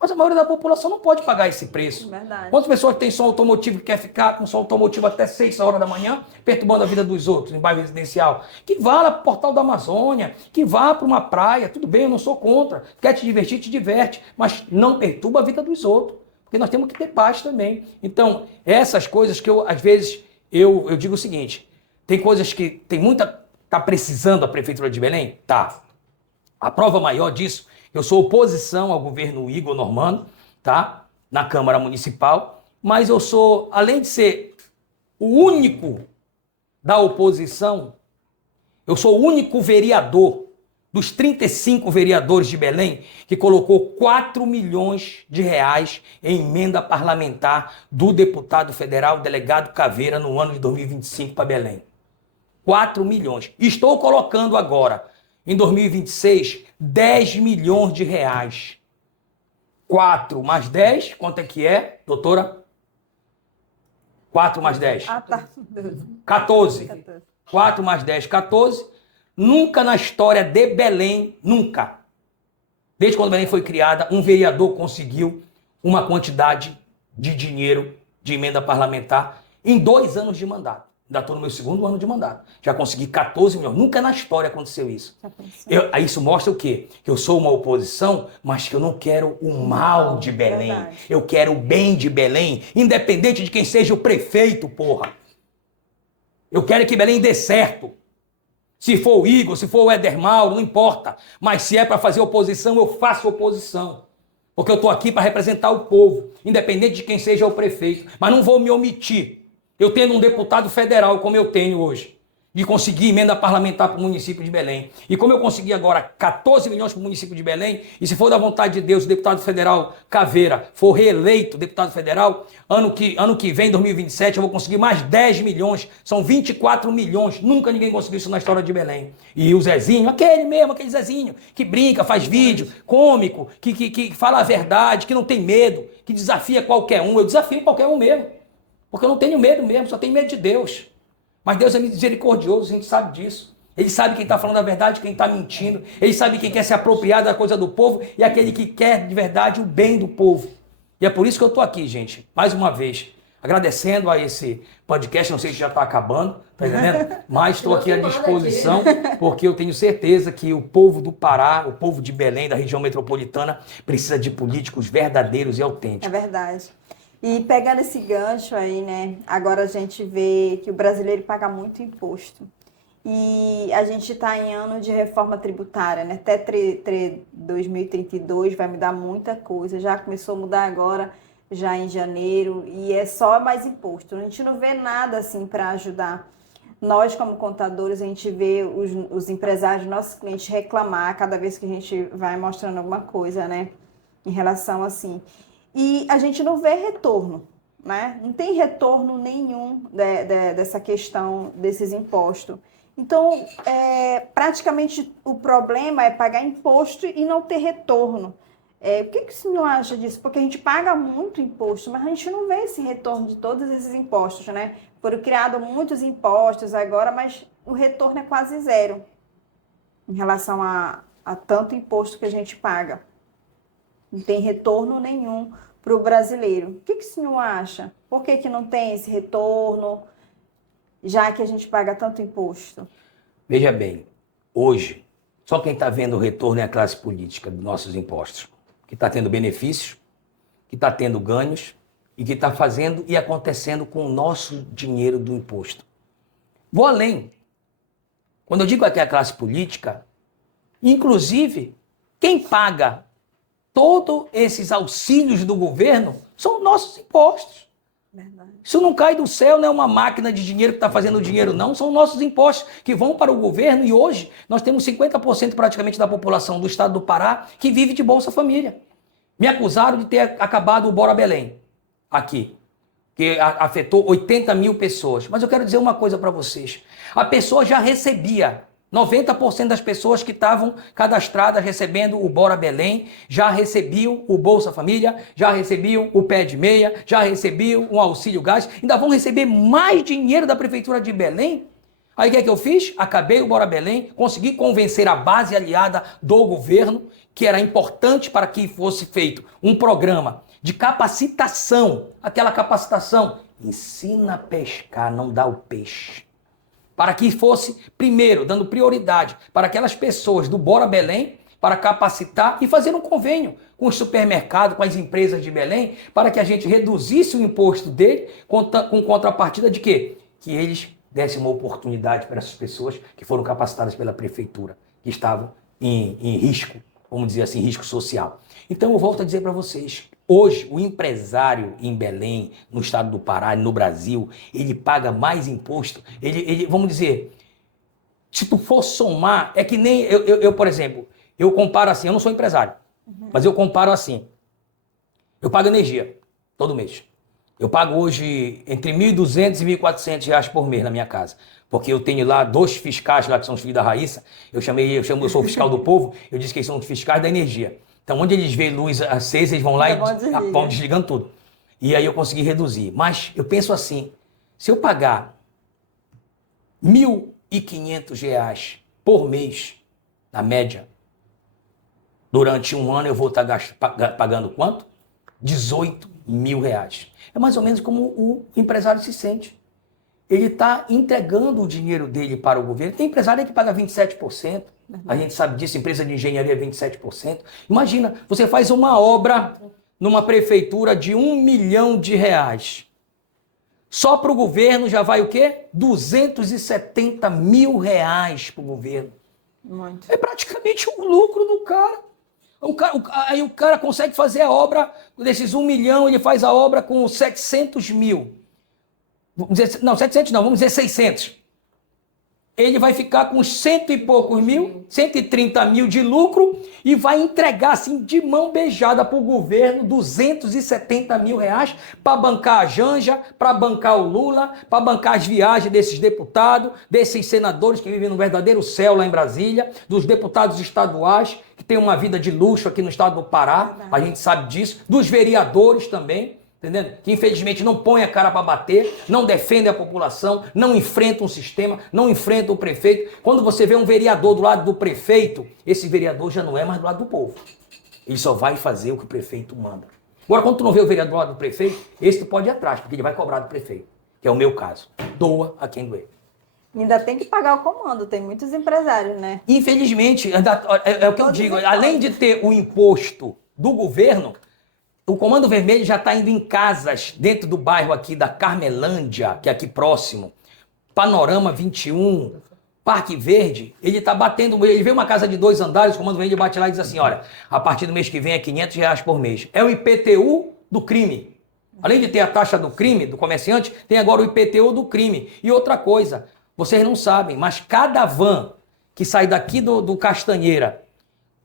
Mas a maioria da população não pode pagar esse preço. Verdade. Quantas pessoas têm som automotivo que quer ficar com som automotivo até 6 horas da manhã, perturbando a vida dos outros em bairro residencial? Que vá lá para o Portal da Amazônia, que vá para uma praia, tudo bem, eu não sou contra. Quer te divertir, te diverte, mas não perturba a vida dos outros. Porque nós temos que ter paz também. Então, essas coisas que eu, às vezes, eu digo o seguinte... Tem coisas que tem muita... Está precisando a Prefeitura de Belém? Tá. A prova maior disso, eu sou oposição ao governo Igor Normando, tá? Na Câmara Municipal, mas eu sou, além de ser o único da oposição, eu sou o único vereador dos 35 vereadores de Belém que colocou 4 milhões de reais em emenda parlamentar do deputado federal delegado Caveira no ano de 2025 para Belém. 4 milhões. Estou colocando agora, em 2026, 10 milhões de reais. 4 mais 10, quanto é que é, doutora? 4 mais 10. Ah, tá. 14. 4 mais 10, 14. Nunca na história de Belém, nunca, desde quando Belém foi criada, um vereador conseguiu uma quantidade de dinheiro de emenda parlamentar em 2 anos de mandato. Ainda estou no meu 2º ano de mandato. Já consegui 14 milhões. Nunca na história aconteceu isso. Isso mostra o quê? Que eu sou uma oposição, mas que eu não quero o mal de Belém. Verdade. Eu quero o bem de Belém, independente de quem seja o prefeito, porra. Eu quero que Belém dê certo. Se for o Igor, se for o Éder Mauro, não importa. Mas se é para fazer oposição, eu faço oposição. Porque eu estou aqui para representar o povo, independente de quem seja o prefeito. Mas não vou me omitir. Eu tendo um deputado federal, como eu tenho hoje, de conseguir emenda parlamentar para o município de Belém. E como eu consegui agora 14 milhões para o município de Belém, e se for da vontade de Deus, o deputado federal Caveira for reeleito deputado federal, ano que vem, 2027, eu vou conseguir mais 10 milhões. São 24 milhões. Nunca ninguém conseguiu isso na história de Belém. E o Zezinho, aquele Zezinho, que brinca, faz vídeo, cômico, que fala a verdade, que não tem medo, que desafia qualquer um. Eu desafio qualquer um mesmo. Porque eu não tenho medo mesmo, só tenho medo de Deus. Mas Deus é misericordioso, a gente sabe disso. Ele sabe quem está falando a verdade, quem está mentindo. Ele sabe quem quer se apropriar da coisa do povo e aquele que quer de verdade o bem do povo. E é por isso que eu estou aqui, gente, mais uma vez, agradecendo a esse podcast. Não sei se já está acabando, tá entendendo? Mas estou aqui à disposição, porque eu tenho certeza que o povo do Pará, o povo de Belém, da região metropolitana, precisa de políticos verdadeiros e autênticos. É verdade. E pegando esse gancho aí, né? Agora a gente vê que o brasileiro paga muito imposto. E a gente está em ano de reforma tributária, né? Até 2032 vai mudar muita coisa. Já começou a mudar agora, já em janeiro, e é só mais imposto. A gente não vê nada assim para ajudar. Nós, como contadores, a gente vê os empresários, nossos clientes reclamar cada vez que a gente vai mostrando alguma coisa, né? Em relação assim. E a gente não vê retorno, né? Não tem retorno nenhum dessa questão desses impostos. Então, praticamente o problema é pagar imposto e não ter retorno. O que o senhor acha disso? Porque a gente paga muito imposto, mas a gente não vê esse retorno de todos esses impostos, né? Foram criados muitos impostos agora, mas o retorno é quase zero em relação a tanto imposto que a gente paga. Não tem retorno nenhum para o brasileiro. O que o senhor acha? Por que não tem esse retorno, já que a gente paga tanto imposto? Veja bem, hoje, só quem está vendo o retorno é a classe política dos nossos impostos, que está tendo benefícios, que está tendo ganhos e que está fazendo e acontecendo com o nosso dinheiro do imposto. Vou além. Quando eu digo aqui a classe política, inclusive, quem paga todos esses auxílios do governo são nossos impostos. Verdade. Isso não cai do céu, não é uma máquina de dinheiro que está fazendo dinheiro, não. São nossos impostos que vão para o governo e hoje nós temos 50% praticamente da população do estado do Pará que vive de Bolsa Família. Me acusaram de ter acabado o Bora Belém aqui, que afetou 80 mil pessoas. Mas eu quero dizer uma coisa para vocês. A pessoa já recebia, 90% das pessoas que estavam cadastradas recebendo o Bora Belém já recebiam o Bolsa Família, já recebiam o pé de meia, já recebiam o auxílio gás, ainda vão receber mais dinheiro da Prefeitura de Belém. Aí o que é que eu fiz? Acabei o Bora Belém, consegui convencer a base aliada do governo que era importante para que fosse feito um programa de capacitação, aquela capacitação, ensina a pescar, não dá o peixe. Para que fosse, primeiro, dando prioridade para aquelas pessoas do Bora Belém, para capacitar e fazer um convênio com os supermercados, com as empresas de Belém, para que a gente reduzisse o imposto dele, com contrapartida de quê? Que eles dessem uma oportunidade para essas pessoas que foram capacitadas pela prefeitura, que estavam em risco, vamos dizer assim, risco social. Então eu volto a dizer para vocês, hoje o empresário em Belém, no estado do Pará, no Brasil, ele paga mais imposto, vamos dizer, se tu for somar, é que nem eu, por exemplo, eu comparo assim, eu não sou empresário, mas eu comparo assim, eu pago energia todo mês. Eu pago hoje entre R$ 1.200 e R$ 1.400 por mês na minha casa. Porque eu tenho lá 2 fiscais lá que são os filhos da Raíssa. Eu sou o fiscal do povo, eu disse que eles são os fiscais da energia. Então, onde eles veem luz acesa, eles vão lá e vão desligando tudo. E aí eu consegui reduzir. Mas eu penso assim, se eu pagar R$ 1.500 por mês, na média, durante um ano eu vou estar pagando quanto? R$ 18.000. É mais ou menos como o empresário se sente. Ele está entregando o dinheiro dele para o governo. Tem empresário que paga 27%. A gente sabe disso, empresa de engenharia 27%. Imagina, você faz uma obra numa prefeitura de R$ 1 milhão. Só para o governo já vai o quê? R$ 270 mil para o governo. Muito. É praticamente o lucro do cara. Aí o cara consegue fazer a obra, desses 1 milhão, ele faz a obra com 700 mil. Vamos dizer, não, 700 não, vamos dizer 600. Ele vai ficar com 100 e poucos mil, 130 mil de lucro e vai entregar assim de mão beijada para o governo R$ 270 mil para bancar a Janja, para bancar o Lula, para bancar as viagens desses deputados, desses senadores que vivem no verdadeiro céu lá em Brasília, dos deputados estaduais que têm uma vida de luxo aqui no estado do Pará, a gente sabe disso, dos vereadores também. Entendendo? Que infelizmente não põe a cara para bater, não defende a população, não enfrenta um sistema, não enfrenta o prefeito. Quando você vê um vereador do lado do prefeito, esse vereador já não é mais do lado do povo. Ele só vai fazer o que o prefeito manda. Agora, quando tu não vê o vereador do lado do prefeito, esse tu pode ir atrás, porque ele vai cobrar do prefeito, que é o meu caso. Doa a quem doer. Ainda tem que pagar o comando, tem muitos empresários, né? Infelizmente, é o que eu digo, além de ter o imposto do governo, o Comando Vermelho já está indo em casas dentro do bairro aqui da Carmelândia, que é aqui próximo, Panorama 21, Parque Verde. Ele está batendo, ele vê uma casa de 2 andares, o Comando Vermelho bate lá e diz assim, olha, a partir do mês que vem é R$ 500 por mês. É o IPTU do crime. Além de ter a taxa do crime, do comerciante, tem agora o IPTU do crime. E outra coisa, vocês não sabem, mas cada van que sai daqui do Castanheira,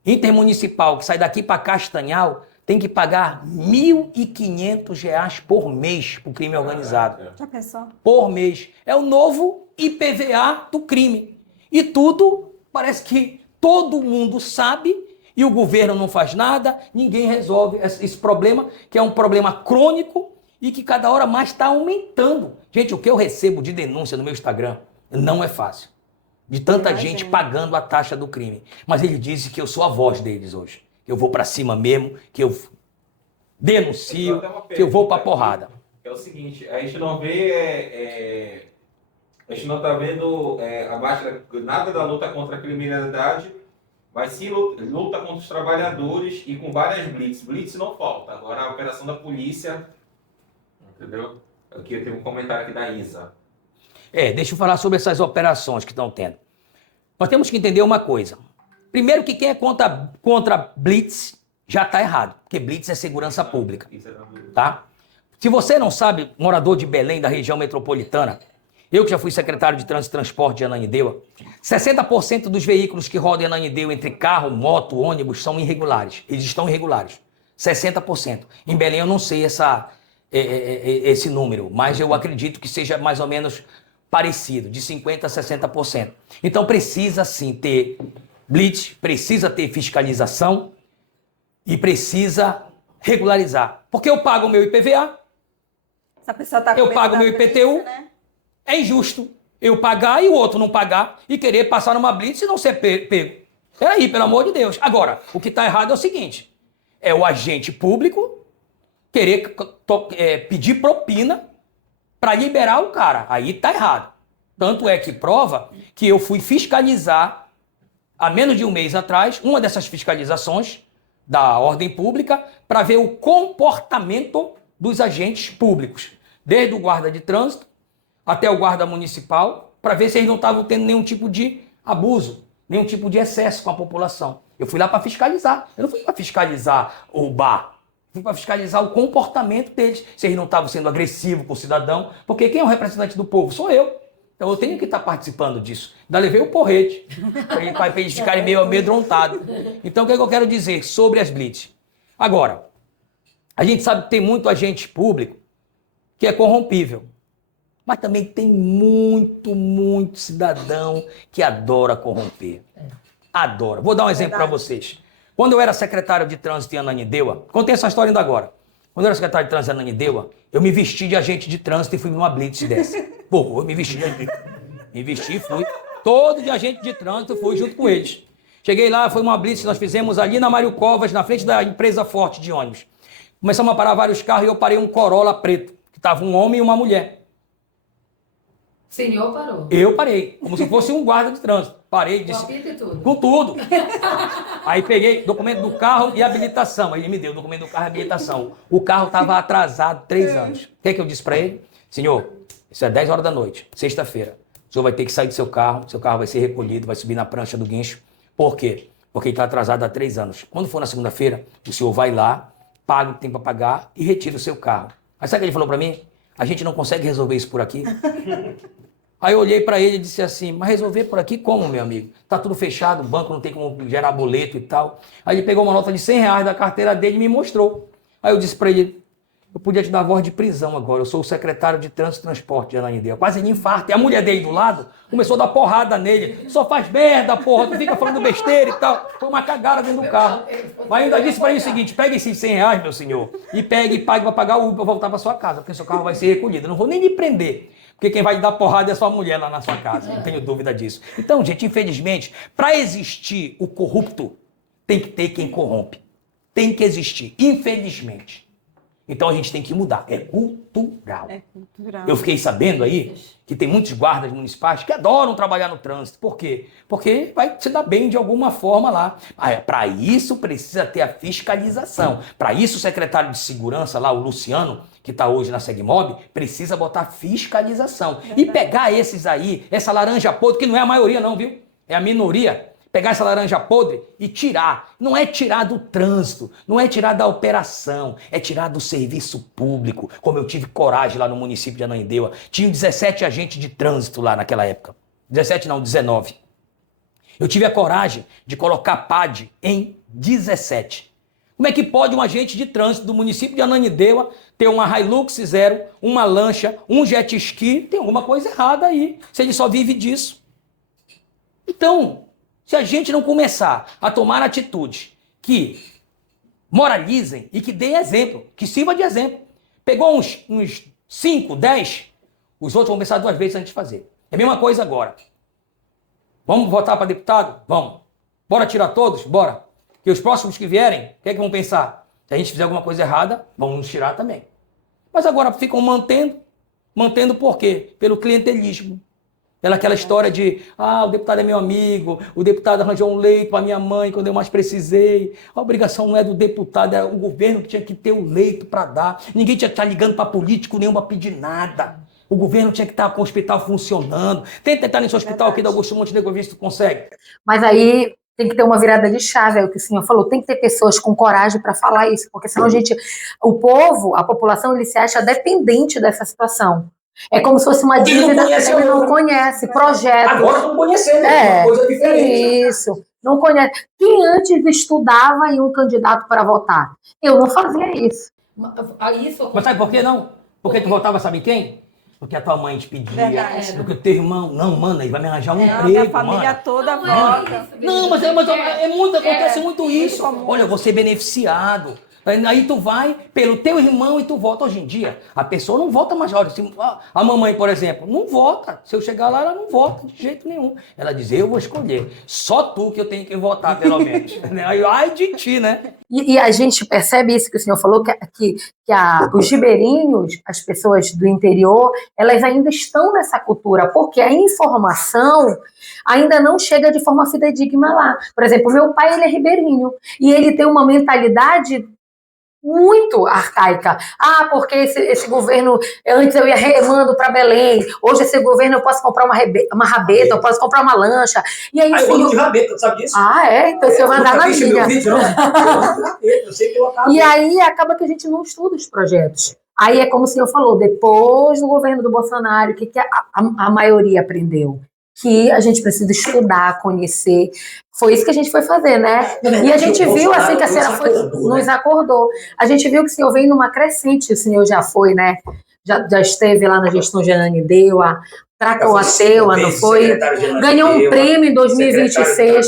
intermunicipal, que sai daqui para Castanhal, tem que pagar R$ 1.500 por mês para o crime organizado. Já pensou? Por mês. É o novo IPVA do crime. E tudo, parece que todo mundo sabe e o governo não faz nada, ninguém resolve esse problema, que é um problema crônico e que cada hora mais está aumentando. Gente, o que eu recebo de denúncia no meu Instagram não é fácil. De tanta gente pagando a taxa do crime. Mas ele disse que eu sou a voz deles hoje. Que eu vou para cima mesmo, que eu denuncio, que eu vou para porrada. É o seguinte, a gente não vê, a gente não está vendo nada da luta contra a criminalidade, mas sim luta contra os trabalhadores e com várias blitz. Blitz não falta. Agora a operação da polícia, entendeu? Aqui eu tenho um comentário aqui da Isa. Deixa eu falar sobre essas operações que estão tendo. Nós temos que entender uma coisa. Primeiro que quem é contra blitz já está errado, porque blitz é segurança pública, tá? Se você não sabe, morador de Belém, da região metropolitana, eu que já fui secretário de Trânsito e Transporte de Ananindeua, 60% dos veículos que rodam em Ananindeua entre carro, moto, ônibus são irregulares. Eles estão irregulares. 60%. Em Belém eu não sei esse número, mas eu acredito que seja mais ou menos parecido, de 50% a 60%. Então precisa sim ter blitz, precisa ter fiscalização e precisa regularizar. Porque eu pago o meu IPVA, Essa pessoa tá com eu medo pago da meu polícia, IPTU, né? é injusto eu pagar e o outro não pagar e querer passar numa blitz e não ser pego. Peraí, pelo amor de Deus. Agora, o que está errado é o seguinte, é o agente público querer pedir propina para liberar o cara. Aí tá errado. Tanto é que prova que eu fui fiscalizar há menos de um mês atrás, uma dessas fiscalizações da ordem pública, para ver o comportamento dos agentes públicos, desde o guarda de trânsito até o guarda municipal, para ver se eles não estavam tendo nenhum tipo de abuso, nenhum tipo de excesso com a população. Eu fui lá para fiscalizar. Eu não fui para fiscalizar o bar. Fui para fiscalizar o comportamento deles, se eles não estavam sendo agressivos com o cidadão, porque quem é o representante do povo? Sou eu. Então eu tenho que estar participando disso. Ainda levei o porrete, para eles ficarem meio amedrontados. Então o que é que eu quero dizer sobre as blitz? Agora, a gente sabe que tem muito agente público que é corrompível. Mas também tem muito cidadão que adora corromper. Adora. Vou dar um exemplo para vocês. Quando eu era secretário de trânsito em Ananindeua, contei essa história ainda agora. Quando eu era secretário de trânsito em Ananindeua, eu me vesti de agente de trânsito e fui numa blitz dessa. Pô, eu me vesti e fui. Todo de agente de trânsito, fui junto com eles. Cheguei lá, foi uma blitz que nós fizemos ali na Mário Covas, na frente da empresa Forte de ônibus. Começamos a parar vários carros e eu parei um Corolla preto, que estava um homem e uma mulher. O senhor parou? Eu parei, como se fosse um guarda de trânsito. Parei, disse... Com apito e tudo? Com tudo. Aí peguei documento do carro e habilitação. Aí ele me deu o documento do carro e habilitação. O carro estava atrasado 3 anos. O que é que eu disse para ele? Senhor, isso é 10 horas da noite, sexta-feira. O senhor vai ter que sair do seu carro vai ser recolhido, vai subir na prancha do guincho. Por quê? Porque ele está atrasado há 3 anos. Quando for na segunda-feira, o senhor vai lá, paga o que tem para pagar e retira o seu carro. Aí sabe o que ele falou para mim? A gente não consegue resolver isso por aqui. Aí eu olhei para ele e disse assim, mas resolver por aqui como, meu amigo? Tá tudo fechado, o banco não tem como gerar boleto e tal. Aí ele pegou uma nota de R$100 da carteira dele e me mostrou. Aí eu disse para ele, eu podia te dar voz de prisão agora, eu sou o secretário de Trânsito e Transporte de Ananindeua. Quase ele infarta. E a mulher dele do lado começou a dar porrada nele. Só faz merda, porra, tu fica falando besteira e tal. Foi uma cagada dentro do carro. Mas ainda disse para ele o seguinte, pega esses R$100, meu senhor, e pegue e pague para pagar o Uber para voltar para sua casa, porque seu carro vai ser recolhido. Eu não vou nem lhe prender. Porque quem vai lhe dar porrada é sua mulher lá na sua casa, não tenho dúvida disso. Então, gente, infelizmente, para existir o corrupto, tem que ter quem corrompe. Tem que existir, infelizmente. Então a gente tem que mudar, é cultural. É cultural. Eu fiquei sabendo aí que tem muitos guardas municipais que adoram trabalhar no trânsito. Por quê? Porque vai se dar bem de alguma forma lá. Para isso precisa ter a fiscalização. Para isso o secretário de segurança lá, o Luciano, que está hoje na Segmob, precisa botar fiscalização. E pegar esses aí, essa laranja podre, que não é a maioria não, viu? É a minoria. Pegar essa laranja podre e tirar. Não é tirar do trânsito, não é tirar da operação, é tirar do serviço público. Como eu tive coragem lá no município de Ananindeua. Tinha 17 agentes de trânsito lá naquela época. 17 não, 19. Eu tive a coragem de colocar PAD em 17. Como é que pode um agente de trânsito do município de Ananindeua ter uma Hilux Zero, uma lancha, um jet ski? Tem alguma coisa errada aí, se ele só vive disso. Então, se a gente não começar a tomar atitude que moralizem e que deem exemplo, que sirva de exemplo. Pegou uns 5, 10, os outros vão pensar 2 vezes antes de fazer. É a mesma coisa agora. Vamos votar para deputado? Vamos. Bora tirar todos? Bora. E os próximos que vierem, o que é que vão pensar? Se a gente fizer alguma coisa errada, vão nos tirar também. Mas agora ficam mantendo por quê? Pelo clientelismo. Pela aquela história de, o deputado é meu amigo, o deputado arranjou um leito para minha mãe quando eu mais precisei. A obrigação não é do deputado, é o governo que tinha que ter o leito para dar. Ninguém tinha que estar ligando para político nenhum para pedir nada. O governo tinha que estar com o hospital funcionando. Tenta entrar nesse hospital aqui da Augusto Montenegro, ver se tu consegue. Mas aí tem que ter uma virada de chave, é o que o senhor falou. Tem que ter pessoas com coragem para falar isso, porque senão o povo, a população, ele se acha dependente dessa situação. É como se fosse uma dívida que ele não conhece, projeto. Agora estão conhecendo, é uma coisa diferente. Isso, não conhece. Quem antes estudava em um candidato para votar? Eu não fazia isso. Mas sabe por que não? Porque tu votava, sabe quem? Porque a tua mãe te pedia, porque o teu irmão, não, mano, ele vai me arranjar um emprego, a família mano. toda Não, vota. Não, mas acontece muito isso. Olha, eu vou ser beneficiado. Aí tu vai pelo teu irmão e tu vota. Hoje em dia, a pessoa não vota mais. Olha, a mamãe, por exemplo, não vota. Se eu chegar lá, ela não vota de jeito nenhum. Ela diz, eu vou escolher. Só tu que eu tenho que votar, pelo menos. Aí, ai de ti, né? E a gente percebe isso que o senhor falou, que os ribeirinhos, as pessoas do interior, elas ainda estão nessa cultura, porque a informação ainda não chega de forma fidedigna lá. Por exemplo, meu pai, ele é ribeirinho, e ele tem uma mentalidade muito arcaica. Porque esse governo, antes eu ia remando para Belém, hoje esse governo eu posso comprar uma rabeta, eu posso comprar uma lancha. E aí, eu ando de rabeta, sabe disso? Então você vai andar na minha. E aí acaba que a gente não estuda os projetos. Aí é como o senhor falou, depois do governo do Bolsonaro, o que a maioria aprendeu? Que a gente precisa estudar, conhecer. Foi isso que a gente foi fazer, né? E a gente viu, assim, que a senhora nos acordou. A gente viu que o senhor vem numa crescente, o senhor já foi, né? Já esteve lá na gestão de Ananindeua, Tracoateua, não foi? Ganhou um prêmio em 2026.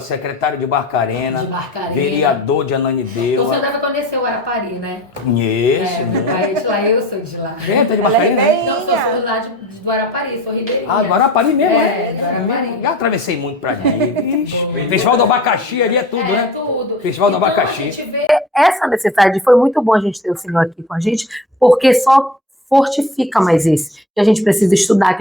Secretário de Barcarena, vereador de Ananindeua. Então você deve conhecer o Arapari, né? Conheço. Meu pai é de lá, eu sou de lá. Gente, é de Barcarena? Não, sou lá do Arapari, sou ribeirinha. Do Arapari mesmo, do Arapari. Já atravessei muito pra ali. Festival do Abacaxi ali é tudo, né? Tudo. Festival do Então, Abacaxi. A gente vê... Essa necessidade, foi muito bom a gente ter o senhor aqui com a gente, porque só fortifica mais isso, que a gente precisa estudar,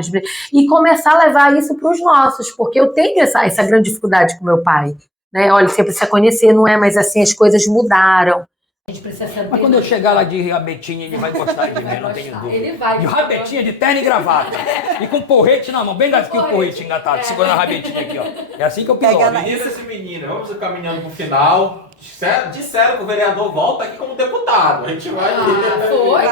e começar a levar isso para os nossos, porque eu tenho essa grande dificuldade com meu pai, né? Olha, você precisa conhecer, não é mais assim, as coisas mudaram. A gente precisa saber. Mas quando eu chegar lá de rabetinha, ele vai gostar de mim, não tenho dúvida. Ele vai. De rabetinha, de terno e gravata. E com porrete na mão, bem daqui o porrete engatado, segurando a rabetinha aqui, ó. É assim que eu piso. Meninas e meninas, vamos caminhando pro final. Disseram que o vereador volta aqui como deputado. A gente vai. Olha,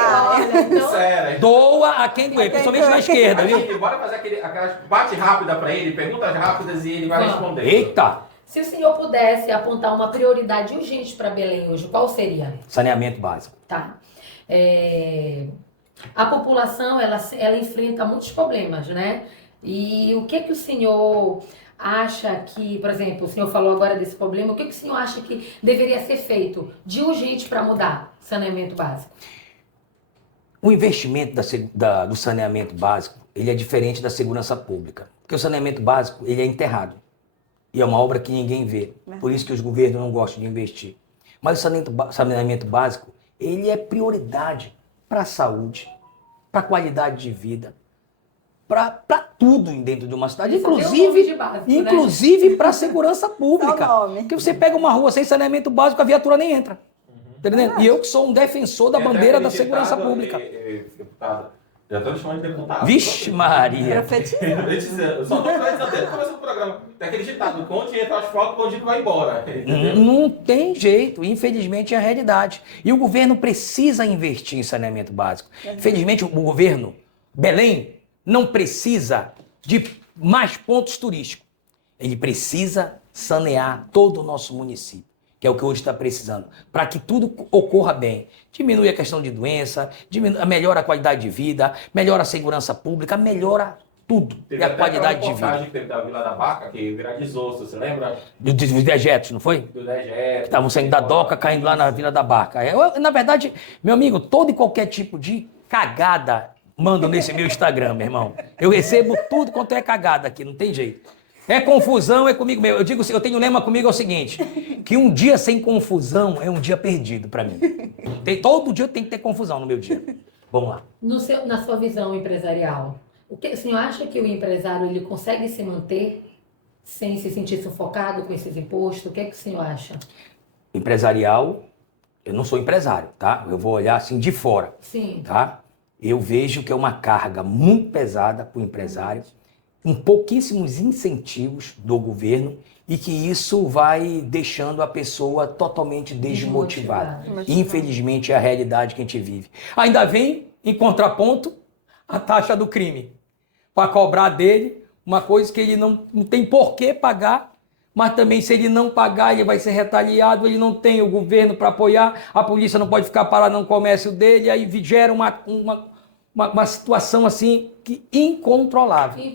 então... Doa a quem doer, principalmente na esquerda, viu? Bora fazer aquelas bate rápida pra ele, perguntas rápidas e ele vai responder. Eita! Se o senhor pudesse apontar uma prioridade urgente para Belém hoje, qual seria? Saneamento básico. Tá. A população, ela enfrenta muitos problemas, né? E o que o senhor acha que, por exemplo, o senhor falou agora desse problema, o que o senhor acha que deveria ser feito de urgente para mudar o saneamento básico? O investimento do saneamento básico, ele é diferente da segurança pública. Porque o saneamento básico, ele é enterrado. E é uma obra que ninguém vê. Por isso que os governos não gostam de investir. Mas o saneamento básico, ele é prioridade para a saúde, para a qualidade de vida, para tudo dentendendo de uma cidade, inclusive para a segurança pública. Porque você pega uma rua sem saneamento básico, a viatura nem entra. Entendendo? E eu que sou um defensor da bandeira da segurança pública. Deputado, já estou me chamando de deputado. Vixe Maria. Eu só estou dizendo desde o começo do programa. Tem aquele ditado, conte entra o asfalto, o bandido vai embora. Não tem jeito, infelizmente é a realidade. E o governo precisa investir em saneamento básico. Infelizmente o governo, Belém, não precisa de mais pontos turísticos. Ele precisa sanear todo o nosso município, que é o que hoje está precisando, para que tudo ocorra bem. Diminui a questão de doença, melhora a qualidade de vida, melhora a segurança pública, melhora tudo. Teve E a até qualidade de aquela vida. reportagem que teve da Vila da Vaca, que viralizou, você lembra? Dos dejetos, não foi? Do dejeto. Estavam saindo da doca, caindo lá na Vila da Barca. Na verdade, meu amigo, todo e qualquer tipo de cagada mando nesse meu Instagram, meu irmão. Eu recebo tudo quanto é cagada aqui, não tem jeito. É confusão, é comigo mesmo. Eu digo, eu tenho um lema comigo, é o seguinte, que um dia sem confusão é um dia perdido para mim. Todo dia tem que ter confusão no meu dia. Vamos lá. Na sua visão empresarial, o senhor acha que o empresário ele consegue se manter sem se sentir sufocado com esses impostos? O que o senhor acha? Empresarial, eu não sou empresário, tá? Eu vou olhar assim de fora, Sim. tá? Eu vejo que é uma carga muito pesada para o empresário, com pouquíssimos incentivos do governo e que isso vai deixando a pessoa totalmente desmotivada. Infelizmente é a realidade que a gente vive. Ainda vem, em contraponto, a taxa do crime, para cobrar dele uma coisa que ele não tem por que pagar, mas também se ele não pagar, ele vai ser retaliado, ele não tem o governo para apoiar, a polícia não pode ficar parada no comércio dele, aí gera uma situação assim que incontrolável.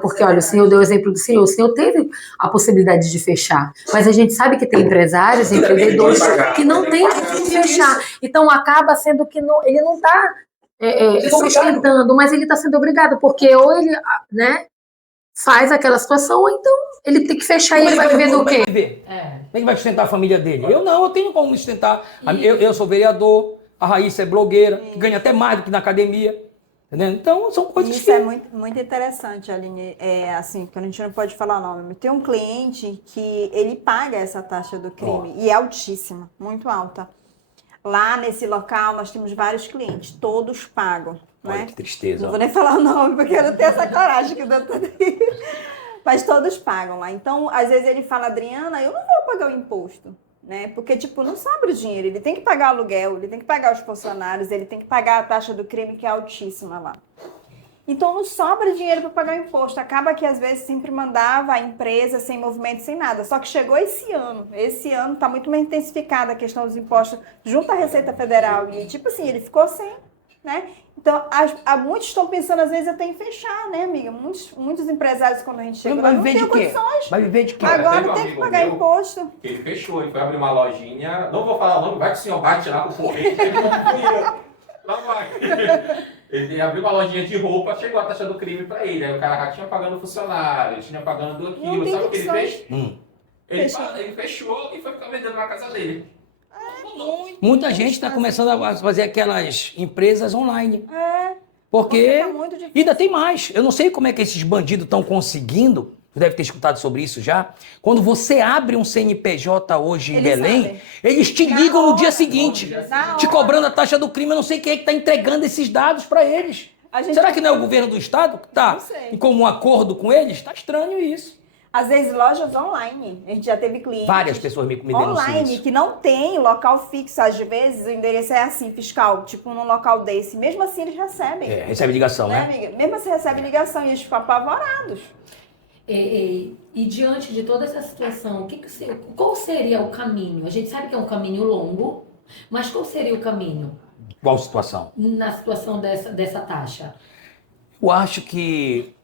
Porque, olha, o senhor deu o exemplo do senhor. O senhor teve a possibilidade de fechar. Mas a gente sabe que tem empresários, empreendedores que não têm como fechar. Então, acaba sendo que ele não está sustentando, mas ele está sendo obrigado. Porque ou ele faz aquela situação, ou então ele tem que fechar e ele vai viver do quê? Como é que vai sustentar a família dele? Eu tenho como sustentar. Eu sou vereador, a Raíssa é blogueira, que ganha até mais do que na academia. Entendeu? Então, são coisas Isso que... é muito, muito interessante, Aline. Assim, que a gente não pode falar o nome. Tem um cliente que ele paga essa taxa do crime e é altíssima, muito alta. Lá nesse local nós temos vários clientes, todos pagam. Olha né? que tristeza. Não vou nem falar o nome, porque eu não tenho essa coragem que o doutor tem. Mas todos pagam lá. Então, às vezes ele fala, Adriana, eu não vou pagar o imposto. Né? Porque, tipo, não sobra o dinheiro. Ele tem que pagar o aluguel, ele tem que pagar os funcionários, ele tem que pagar a taxa do crime, que é altíssima lá. Então, não sobra dinheiro para pagar o imposto. Acaba que, às vezes, sempre mandava a empresa sem movimento, sem nada. Só que chegou esse ano. Esse ano está muito mais intensificada a questão dos impostos junto à Receita Federal. E, tipo assim, ele ficou sem, né? Então, muitos estão pensando, às vezes, até em fechar, né, amiga? Muitos empresários, quando a gente chega lá, não tem condições. Vai viver de quê? Agora tem que pagar imposto. Ele fechou, ele foi abrir uma lojinha. Não vou falar o nome, vai que o senhor bate lá com o correio. Lá vai. Ele abriu uma lojinha de roupa, chegou a taxa do crime pra ele. Aí o cara já tinha pagando funcionário, ele tinha pagando aquilo. Sabe o que ele fez? Ele fechou e foi ficar vendendo na casa dele. Muita gente está começando a fazer aquelas empresas online. Porque Porque tá muito difícil. ainda tem mais. Eu não sei como é que esses bandidos estão conseguindo. Você deve ter escutado sobre isso já. Quando você abre um CNPJ hoje em Eles Belém, sabem. eles te Na ligam no hora, dia seguinte, na te hora. cobrando a taxa do crime. Eu não sei quem é que está entregando esses dados para eles. A gente- Será que não é o governo do estado que está Não sei. em comum acordo com eles? Está estranho isso. Às vezes, lojas online. A gente já teve clientes. Várias pessoas me denunciam online isso. que não tem local fixo. Às vezes, o endereço é assim, fiscal, tipo num local desse. Mesmo assim, eles recebem. Recebe ligação, Né, né? amiga? Mesmo assim, recebe ligação e eles ficam apavorados. E diante de toda essa situação, qual seria o caminho? A gente sabe que é um caminho longo, mas qual seria o caminho Qual situação? na situação dessa taxa? Eu acho que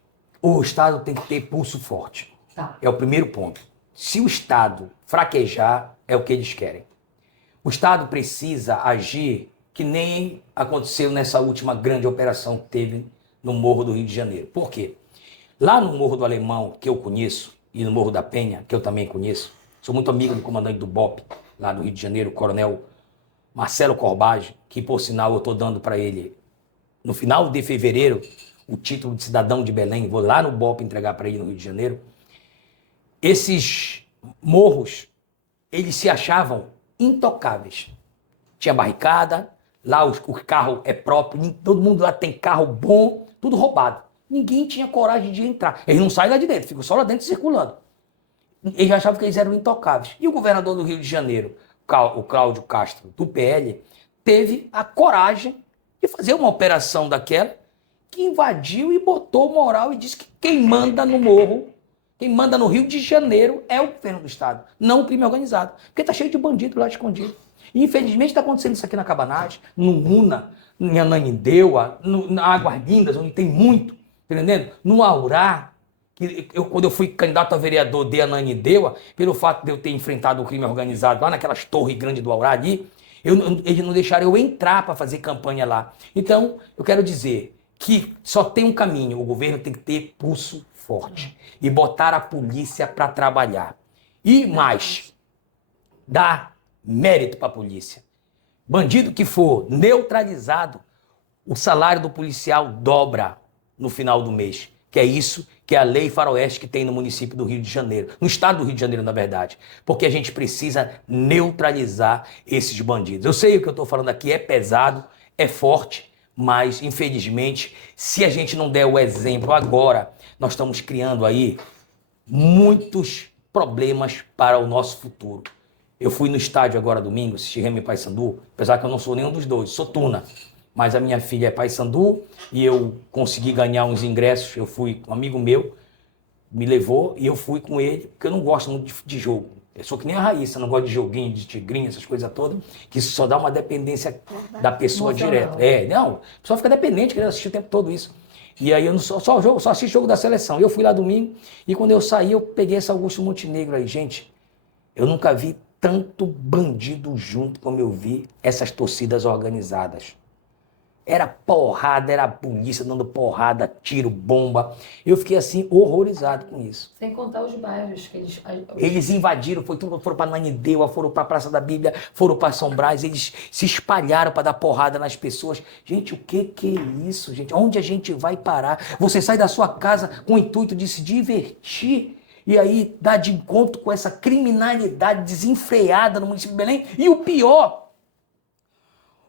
o Estado tem que ter pulso forte. Tá. É o primeiro ponto. Se o Estado fraquejar, é o que eles querem. O Estado precisa agir que nem aconteceu nessa última grande operação que teve no Morro do Rio de Janeiro. Por quê? Lá no Morro do Alemão, que eu conheço, e no Morro da Penha, que eu também conheço, sou muito amigo do comandante do BOP, lá do Rio de Janeiro, o coronel Marcelo Corbage, que, por sinal, eu estou dando para ele, no final de fevereiro, o título de cidadão de Belém. Vou lá no BOP entregar para ele no Rio de Janeiro. Esses morros, eles se achavam intocáveis. Tinha barricada, lá o carro é próprio, todo mundo lá tem carro bom, tudo roubado. Ninguém tinha coragem de entrar. Eles não saem lá de dentro, ficam só lá dentro circulando. Eles achavam que eles eram intocáveis. E o governador do Rio de Janeiro, o Cláudio Castro, do PL, teve a coragem de fazer uma operação daquela que invadiu e botou moral e disse que quem manda no morro, quem manda no Rio de Janeiro é o governo do Estado, não o crime organizado. Porque tá cheio de bandido lá escondido. E infelizmente está acontecendo isso aqui na Cabanagem, no Una, em Ananindeua, na Águas Lindas, onde tem muito. entendendo? No Aurá, quando eu fui candidato a vereador de Ananindeua, pelo fato de eu ter enfrentado o crime organizado lá naquelas torres grandes do Aurá ali, eles não deixaram eu entrar para fazer campanha lá. Então, eu quero dizer que só tem um caminho, o governo tem que ter pulso forte e botar a polícia para trabalhar. E mais, dar mérito para a polícia. Bandido que for neutralizado, o salário do policial dobra no final do mês, que é isso que é a lei faroeste que tem no município do Rio de Janeiro, no estado do Rio de Janeiro, na verdade, porque a gente precisa neutralizar esses bandidos. Eu sei o que eu estou falando aqui é pesado, é forte, mas infelizmente, se a gente não der o exemplo agora, nós estamos criando aí muitos problemas para o nosso futuro. Eu fui no estádio agora domingo, assisti Remo e Paysandu, apesar que eu não sou nenhum dos dois, sou Tuna. Mas a minha filha é Paysandu e eu consegui ganhar uns ingressos. Eu fui, um amigo meu me levou e eu fui com ele, porque eu não gosto muito de jogo. Eu sou que nem a Raíssa, não gosto de joguinho, de tigrinho, essas coisas todas, que isso só dá uma dependência da pessoa direto. Não, a pessoa fica dependente, querendo assistir o tempo todo isso. E aí eu não só assisto jogo da seleção. Eu fui lá domingo e quando eu saí, eu peguei esse Augusto Montenegro aí. Gente, eu nunca vi tanto bandido junto como eu vi essas torcidas organizadas. Era porrada, era a polícia dando porrada, tiro, bomba. Eu fiquei assim, horrorizado com isso. Sem contar os bairros que eles... Eles invadiram, foram para Ananindeua, foram para a Praça da Bíblia, foram para São Brás, eles se espalharam para dar porrada nas pessoas. Gente, o que é isso, gente? Onde a gente vai parar? Você sai da sua casa com o intuito de se divertir e aí dá de encontro com essa criminalidade desenfreada no município de Belém. E o pior...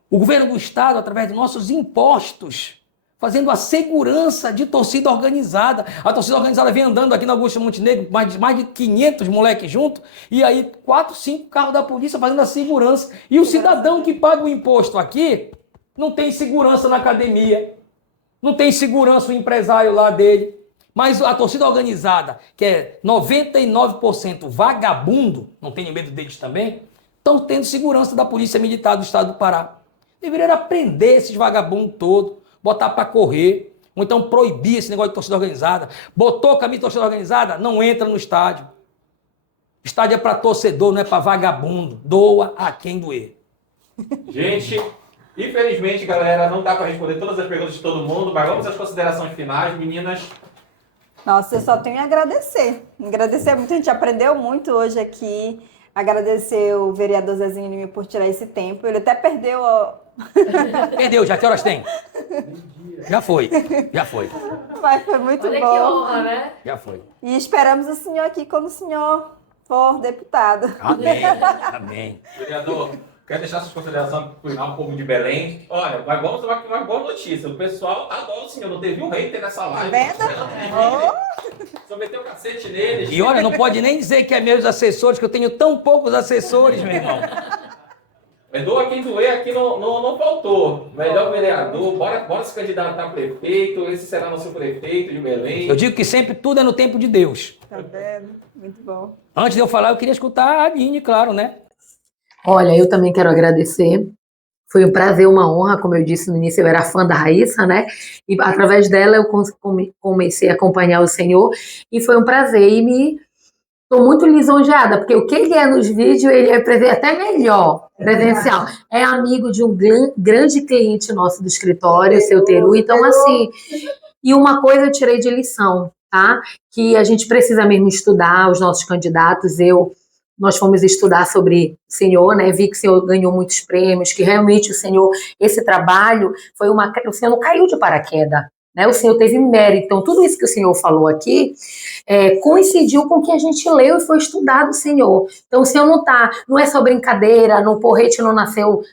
O governo do estado, através de nossos impostos, fazendo a segurança de torcida organizada. A torcida organizada vem andando aqui na Augusto Montenegro, mais de 500 moleques juntos, e aí 4, 5 carros da polícia fazendo a segurança. E o cidadão que paga o imposto aqui não tem segurança na academia, não tem segurança o empresário lá dele. Mas a torcida organizada, que é 99% vagabundo, não tenho medo deles também, estão tendo segurança da Polícia Militar do Estado do Pará. Deveria prender esses vagabundos todos, botar para correr, ou então proibir esse negócio de torcida organizada. Botou camisa de torcida organizada, não entra no estádio. Estádio é para torcedor, não é para vagabundo. Doa a quem doer. Gente, infelizmente, galera, não dá para responder todas as perguntas de todo mundo, mas vamos às considerações finais, meninas. Nossa, eu só tenho a agradecer. Agradecer muito, a gente aprendeu muito hoje aqui. Agradecer o vereador Zezinho Lima por tirar esse tempo. Ele até perdeu... Perdeu, já que horas tem? Já foi. Mas foi muito Olha bom. que honra, né? Já foi. E esperamos o senhor aqui quando o senhor for deputado. Amém. Vereador, quer deixar suas considerações para o povo de Belém? Olha, mas vamos falar uma boa notícia. O pessoal adora o senhor. Não teve um hater nessa live. Só meteu o cacete neles. E olha, não pode nem dizer que é meus assessores, que eu tenho tão poucos assessores, meu irmão. Mas doa quem doer, aqui não faltou. Melhor vereador, bora se candidatar a prefeito. Esse será nosso prefeito de Belém. Eu digo que sempre tudo é no tempo de Deus. Tá vendo? Muito bom. Antes de eu falar, eu queria escutar a Aline, claro, né? Olha, eu também quero agradecer. Foi um prazer, uma honra, como eu disse no início, eu era fã da Raíssa, né? E através dela eu comecei a acompanhar o Senhor e foi um prazer. E estou muito lisonjeada, porque o que ele é nos vídeos, ele é até melhor, presencial. É amigo de um grande cliente nosso do escritório, seu Teru. Então, assim, e uma coisa eu tirei de lição, tá? Que a gente precisa mesmo estudar os nossos candidatos. Nós fomos estudar sobre o senhor, né? Vi que o senhor ganhou muitos prêmios, que realmente o senhor, esse trabalho foi o senhor não caiu de paraquedas, né? O senhor teve mérito. Então, tudo isso que o senhor falou aqui coincidiu com o que a gente leu e foi estudado, senhor. Então, o senhor não é só brincadeira, no porrete não nasceu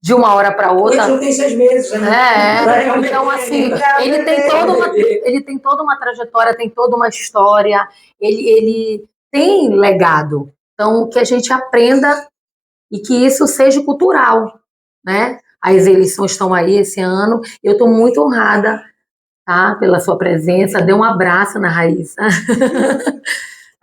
de uma hora para outra. Não tem 6 meses, né? Então, assim, ele tem toda uma trajetória, tem toda uma história, ele tem legado. Então, que a gente aprenda e que isso seja cultural, né? As eleições estão aí esse ano. Eu estou muito honrada, tá, pela sua presença. Dê um abraço na Raíssa.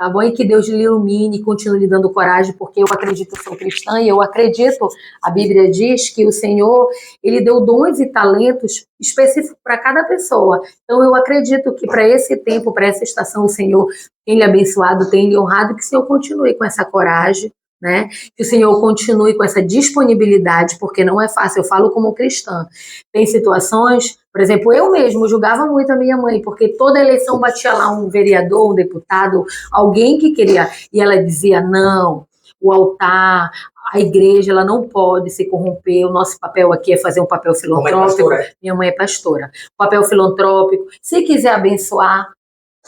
tá bom? E que Deus lhe ilumine e continue lhe dando coragem, porque eu acredito, eu sou cristã, e eu acredito, a Bíblia diz que o Senhor, ele deu dons e talentos específicos para cada pessoa. Então, eu acredito que para esse tempo, para essa estação, o Senhor tem lhe abençoado, tem lhe honrado, que o Senhor continue com essa coragem, né? Que o Senhor continue com essa disponibilidade, porque não é fácil, eu falo como cristã. Tem situações, por exemplo, eu mesmo julgava muito a minha mãe, porque toda eleição batia lá um vereador, um deputado, alguém que queria, e ela dizia, não, o altar, a igreja, ela não pode se corromper, o nosso papel aqui é fazer um papel filantrópico, minha mãe é pastora, papel filantrópico, se quiser abençoar,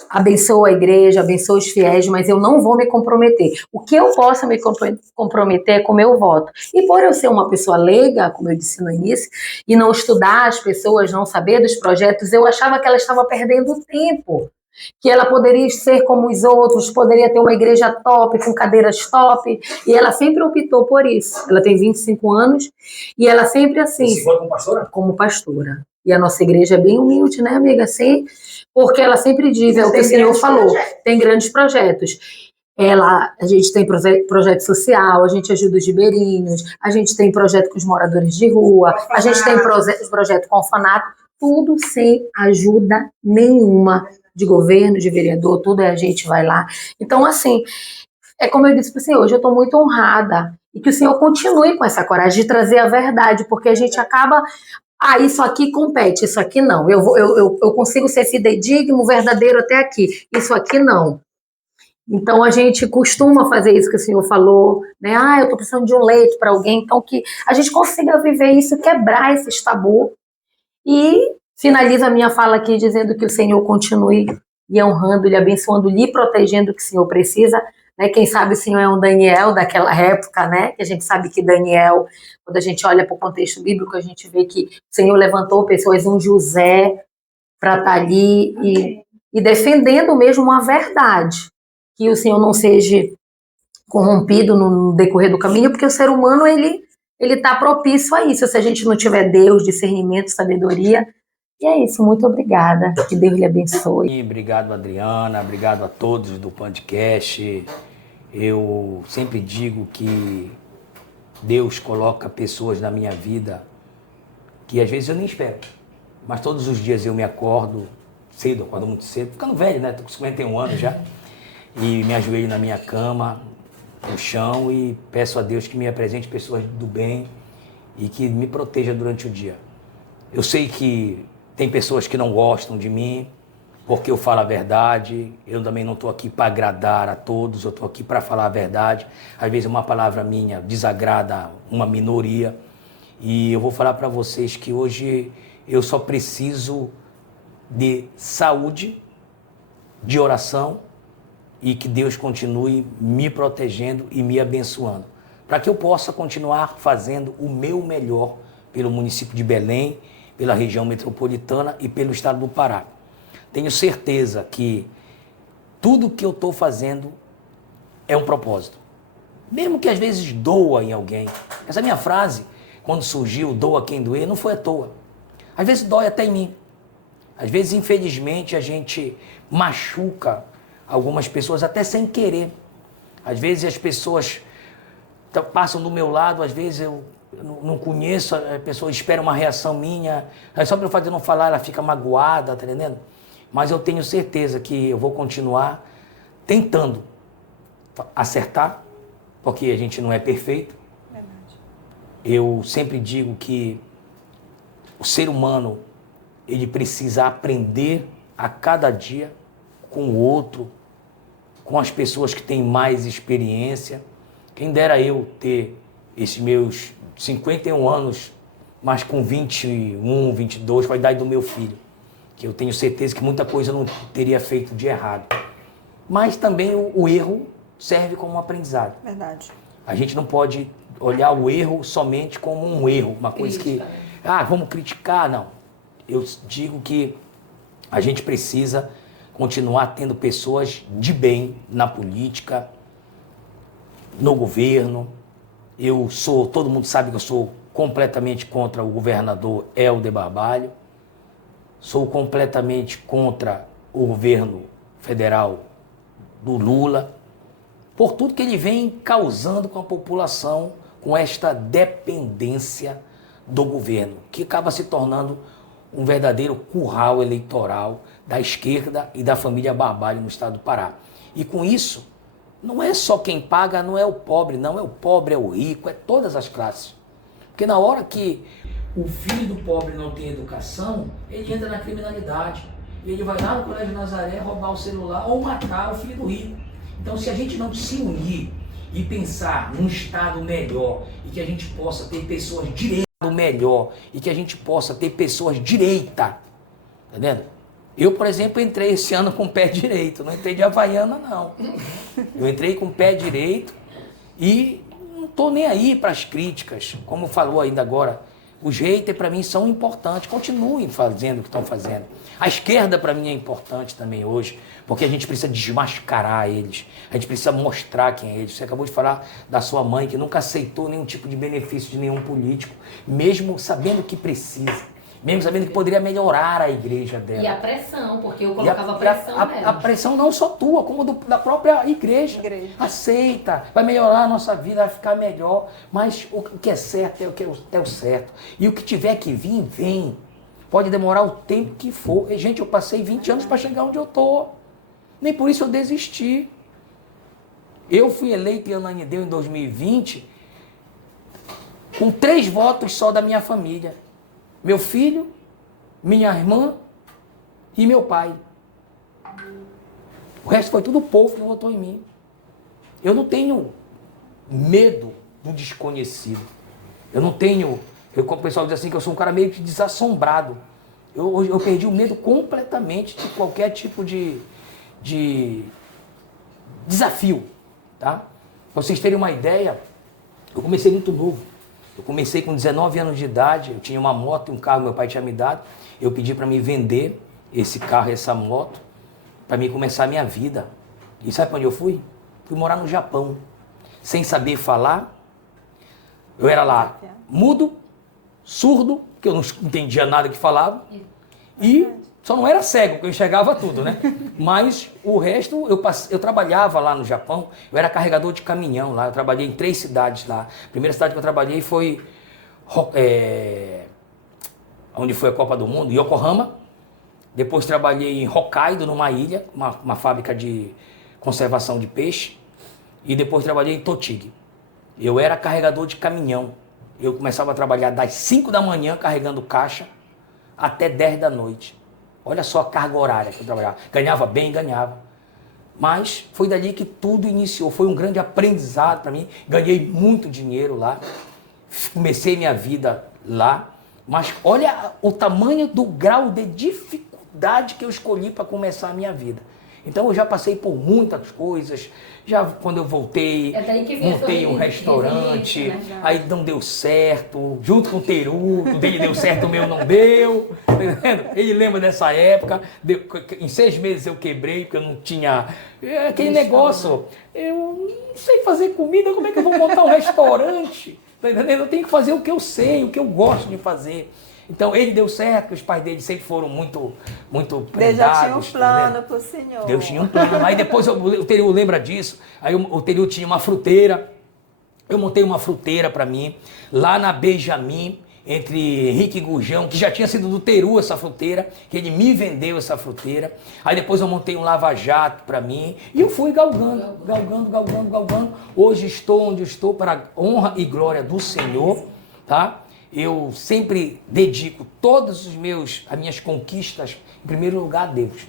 abençoa a igreja, abençoa os fiéis, mas eu não vou me comprometer. O que eu posso me comprometer é com o meu voto. E por eu ser uma pessoa leiga, como eu disse no início, e não estudar as pessoas, não saber dos projetos, eu achava que ela estava perdendo tempo. Que ela poderia ser como os outros, poderia ter uma igreja top, com cadeiras top, e ela sempre optou por isso. Ela tem 25 anos, e ela sempre assim... Você foi como pastora? Como pastora. E a nossa igreja é bem humilde, né, amiga? Assim, porque ela sempre diz, é o que o Senhor falou, tem grandes projetos. A gente tem projeto social, a gente ajuda os ribeirinhos, a gente tem projeto com os moradores de rua, a gente tem projeto com orfanato, tudo sem ajuda nenhuma de governo, de vereador, tudo a gente vai lá. Então, assim, é como eu disse para o Senhor, hoje eu estou muito honrada e que o Senhor continue com essa coragem de trazer a verdade, porque a gente acaba... isso aqui compete, isso aqui não. Eu consigo ser fidedigno, verdadeiro até aqui. Isso aqui não. Então, a gente costuma fazer isso que o Senhor falou, né? Eu estou precisando de um leito para alguém. Então, que a gente consiga viver isso, quebrar esses tabus. E finalizo a minha fala aqui dizendo que o Senhor continue lhe honrando, lhe abençoando, lhe protegendo o que o Senhor precisa. Né? Quem sabe o Senhor é um Daniel daquela época, né? Que a gente sabe que Daniel, quando a gente olha para o contexto bíblico, a gente vê que o Senhor levantou pessoas, um José, para estar ali e defendendo mesmo a verdade. Que o Senhor não seja corrompido no decorrer do caminho, porque o ser humano, ele está propício a isso. Se a gente não tiver Deus, discernimento, sabedoria. E é isso, muito obrigada. Que Deus lhe abençoe. Obrigado, Adriana. Obrigado a todos do podcast. Eu sempre digo que Deus coloca pessoas na minha vida que às vezes eu nem espero. Mas todos os dias eu me acordo cedo, acordo muito cedo, ficando velho, né? Tô com 51 anos já. E me ajoelho na minha cama, no chão, e peço a Deus que me apresente pessoas do bem e que me proteja durante o dia. Eu sei que tem pessoas que não gostam de mim porque eu falo a verdade. Eu também não estou aqui para agradar a todos, eu estou aqui para falar a verdade. Às vezes uma palavra minha desagrada uma minoria. E eu vou falar para vocês que hoje eu só preciso de saúde, de oração, e que Deus continue me protegendo e me abençoando, para que eu possa continuar fazendo o meu melhor pelo município de Belém, pela região metropolitana e pelo estado do Pará. Tenho certeza que tudo que eu estou fazendo é um propósito. Mesmo que às vezes doa em alguém. Essa minha frase, quando surgiu, doa quem doer, não foi à toa. Às vezes dói até em mim. Às vezes, infelizmente, a gente machuca algumas pessoas até sem querer. Às vezes as pessoas passam do meu lado, às vezes eu não conheço, a pessoa espera uma reação minha, só para eu fazer não falar, ela fica magoada, tá entendendo? Mas eu tenho certeza que eu vou continuar tentando acertar, porque a gente não é perfeito. Verdade. Eu sempre digo que o ser humano, ele precisa aprender a cada dia com o outro, com as pessoas que têm mais experiência. Quem dera eu ter esses meus 51 anos, mas com 21, 22, com a idade do meu filho, que eu tenho certeza que muita coisa eu não teria feito de errado. Mas também o erro serve como um aprendizado. Verdade. A gente não pode olhar o erro somente como um erro, uma coisa que, vamos criticar, não. Eu digo que a gente precisa continuar tendo pessoas de bem na política, no governo. Todo mundo sabe que eu sou completamente contra o governador Helder Barbalho, sou completamente contra o governo federal do Lula, por tudo que ele vem causando com a população, com esta dependência do governo, que acaba se tornando um verdadeiro curral eleitoral da esquerda e da família Barbalho no estado do Pará. E com isso, não é só quem paga, não é o pobre, não é o pobre, é o rico, é todas as classes. Porque na hora que o filho do pobre não tem educação, ele entra na criminalidade. Ele vai lá no Colégio Nazaré roubar o celular ou matar o filho do rico. Então, se a gente não se unir e pensar num estado melhor e que a gente possa ter pessoas direita melhor e que a gente possa ter pessoas direita, tá entendendo? Eu, por exemplo, entrei esse ano com o pé direito, não entrei de Havaiana, não. Eu entrei com o pé direito e não estou nem aí para as críticas, como falou ainda agora. Os haters, para mim, são importantes. Continuem fazendo o que estão fazendo. A esquerda, para mim, é importante também hoje, porque a gente precisa desmascarar eles. A gente precisa mostrar quem é eles. Você acabou de falar da sua mãe, que nunca aceitou nenhum tipo de benefício de nenhum político, mesmo sabendo que precisa. Mesmo sabendo que poderia melhorar a igreja dela. E a pressão, porque eu colocava pressão nela. A pressão não só tua, como da própria igreja. Aceita, vai melhorar a nossa vida, vai ficar melhor. Mas o que é certo é o certo. E o que tiver que vir, vem. Pode demorar o tempo que for. E, gente, eu passei 20 anos para chegar onde eu estou. Nem por isso eu desisti. Eu fui eleito em Ananindeua em 2020 com 3 votos só da minha família. Meu filho, minha irmã e meu pai. O resto foi tudo o povo que votou em mim. Eu não tenho medo do desconhecido. Eu não tenho... Como o pessoal diz assim, que eu sou um cara meio que desassombrado. Eu perdi o medo completamente de qualquer tipo de desafio. Tá? Pra vocês terem uma ideia, eu comecei muito novo. Eu comecei com 19 anos de idade, eu tinha uma moto e um carro que meu pai tinha me dado. Eu pedi para mim vender esse carro e essa moto para mim começar a minha vida. E sabe para onde eu fui? Fui morar no Japão, sem saber falar. Eu era lá mudo, surdo, que eu não entendia nada que falava. E só não era cego, porque eu enxergava tudo, né? Mas o resto, eu trabalhava lá no Japão, eu era carregador de caminhão lá, eu trabalhei em 3 cidades lá. A primeira cidade que eu trabalhei foi onde foi a Copa do Mundo, Yokohama. Depois trabalhei em Hokkaido, numa ilha, uma fábrica de conservação de peixe. E depois trabalhei em Tochigi. Eu era carregador de caminhão. Eu começava a trabalhar das 5 da manhã carregando caixa até 10 da noite. Olha só a carga horária que eu trabalhava. Ganhava bem, ganhava. Mas foi dali que tudo iniciou. Foi um grande aprendizado para mim. Ganhei muito dinheiro lá. Comecei minha vida lá. Mas olha o tamanho do grau de dificuldade que eu escolhi para começar a minha vida. Então eu já passei por muitas coisas. Já quando eu voltei, montei um restaurante, né? Aí não deu certo, junto com o Teru, o dele deu certo, o meu não deu. Tá entendendo? Ele lembra dessa época, em 6 meses eu quebrei, porque eu não tinha aquele negócio. Eu não sei fazer comida, como é que eu vou montar um restaurante? Tá entendendo? Eu tenho que fazer o que eu sei, o que eu gosto de fazer. Então, ele deu certo, os pais dele sempre foram muito predados. Deus já tinha um plano para o Senhor. Deus tinha um plano. Aí depois o Teru lembra disso. Aí o Teru tinha uma fruteira. Eu montei uma fruteira para mim, lá na Benjamin, entre Henrique e Gurjão, que já tinha sido do Teru essa fruteira, que ele me vendeu essa fruteira. Aí depois eu montei um lava-jato para mim. E eu fui galgando. Hoje estou onde estou para a honra e glória do Senhor, tá? Eu sempre dedico todas as minhas conquistas, em primeiro lugar, a Deus,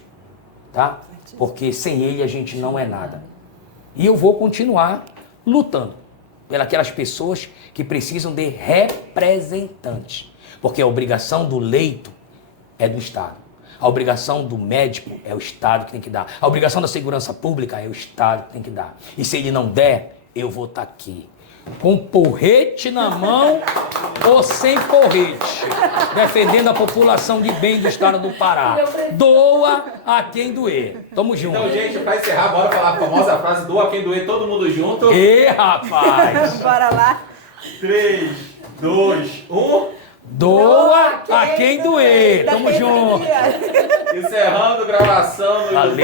tá? Porque sem Ele a gente não é nada. E eu vou continuar lutando pelas pessoas que precisam de representantes, porque a obrigação do leito é do Estado. A obrigação do médico é o Estado que tem que dar. A obrigação da segurança pública é o Estado que tem que dar. E se ele não der, eu vou estar aqui, com porrete na mão ou sem porrete, defendendo a população de bem do estado do Pará. Doa a quem doer. Tamo junto. Então, gente, pra encerrar, bora falar a famosa frase: doa a quem doer, todo mundo junto. E rapaz! Bora lá. 3, 2, 1. Doa a quem doer. Tamo junto. Encerrando gravação do Valeu.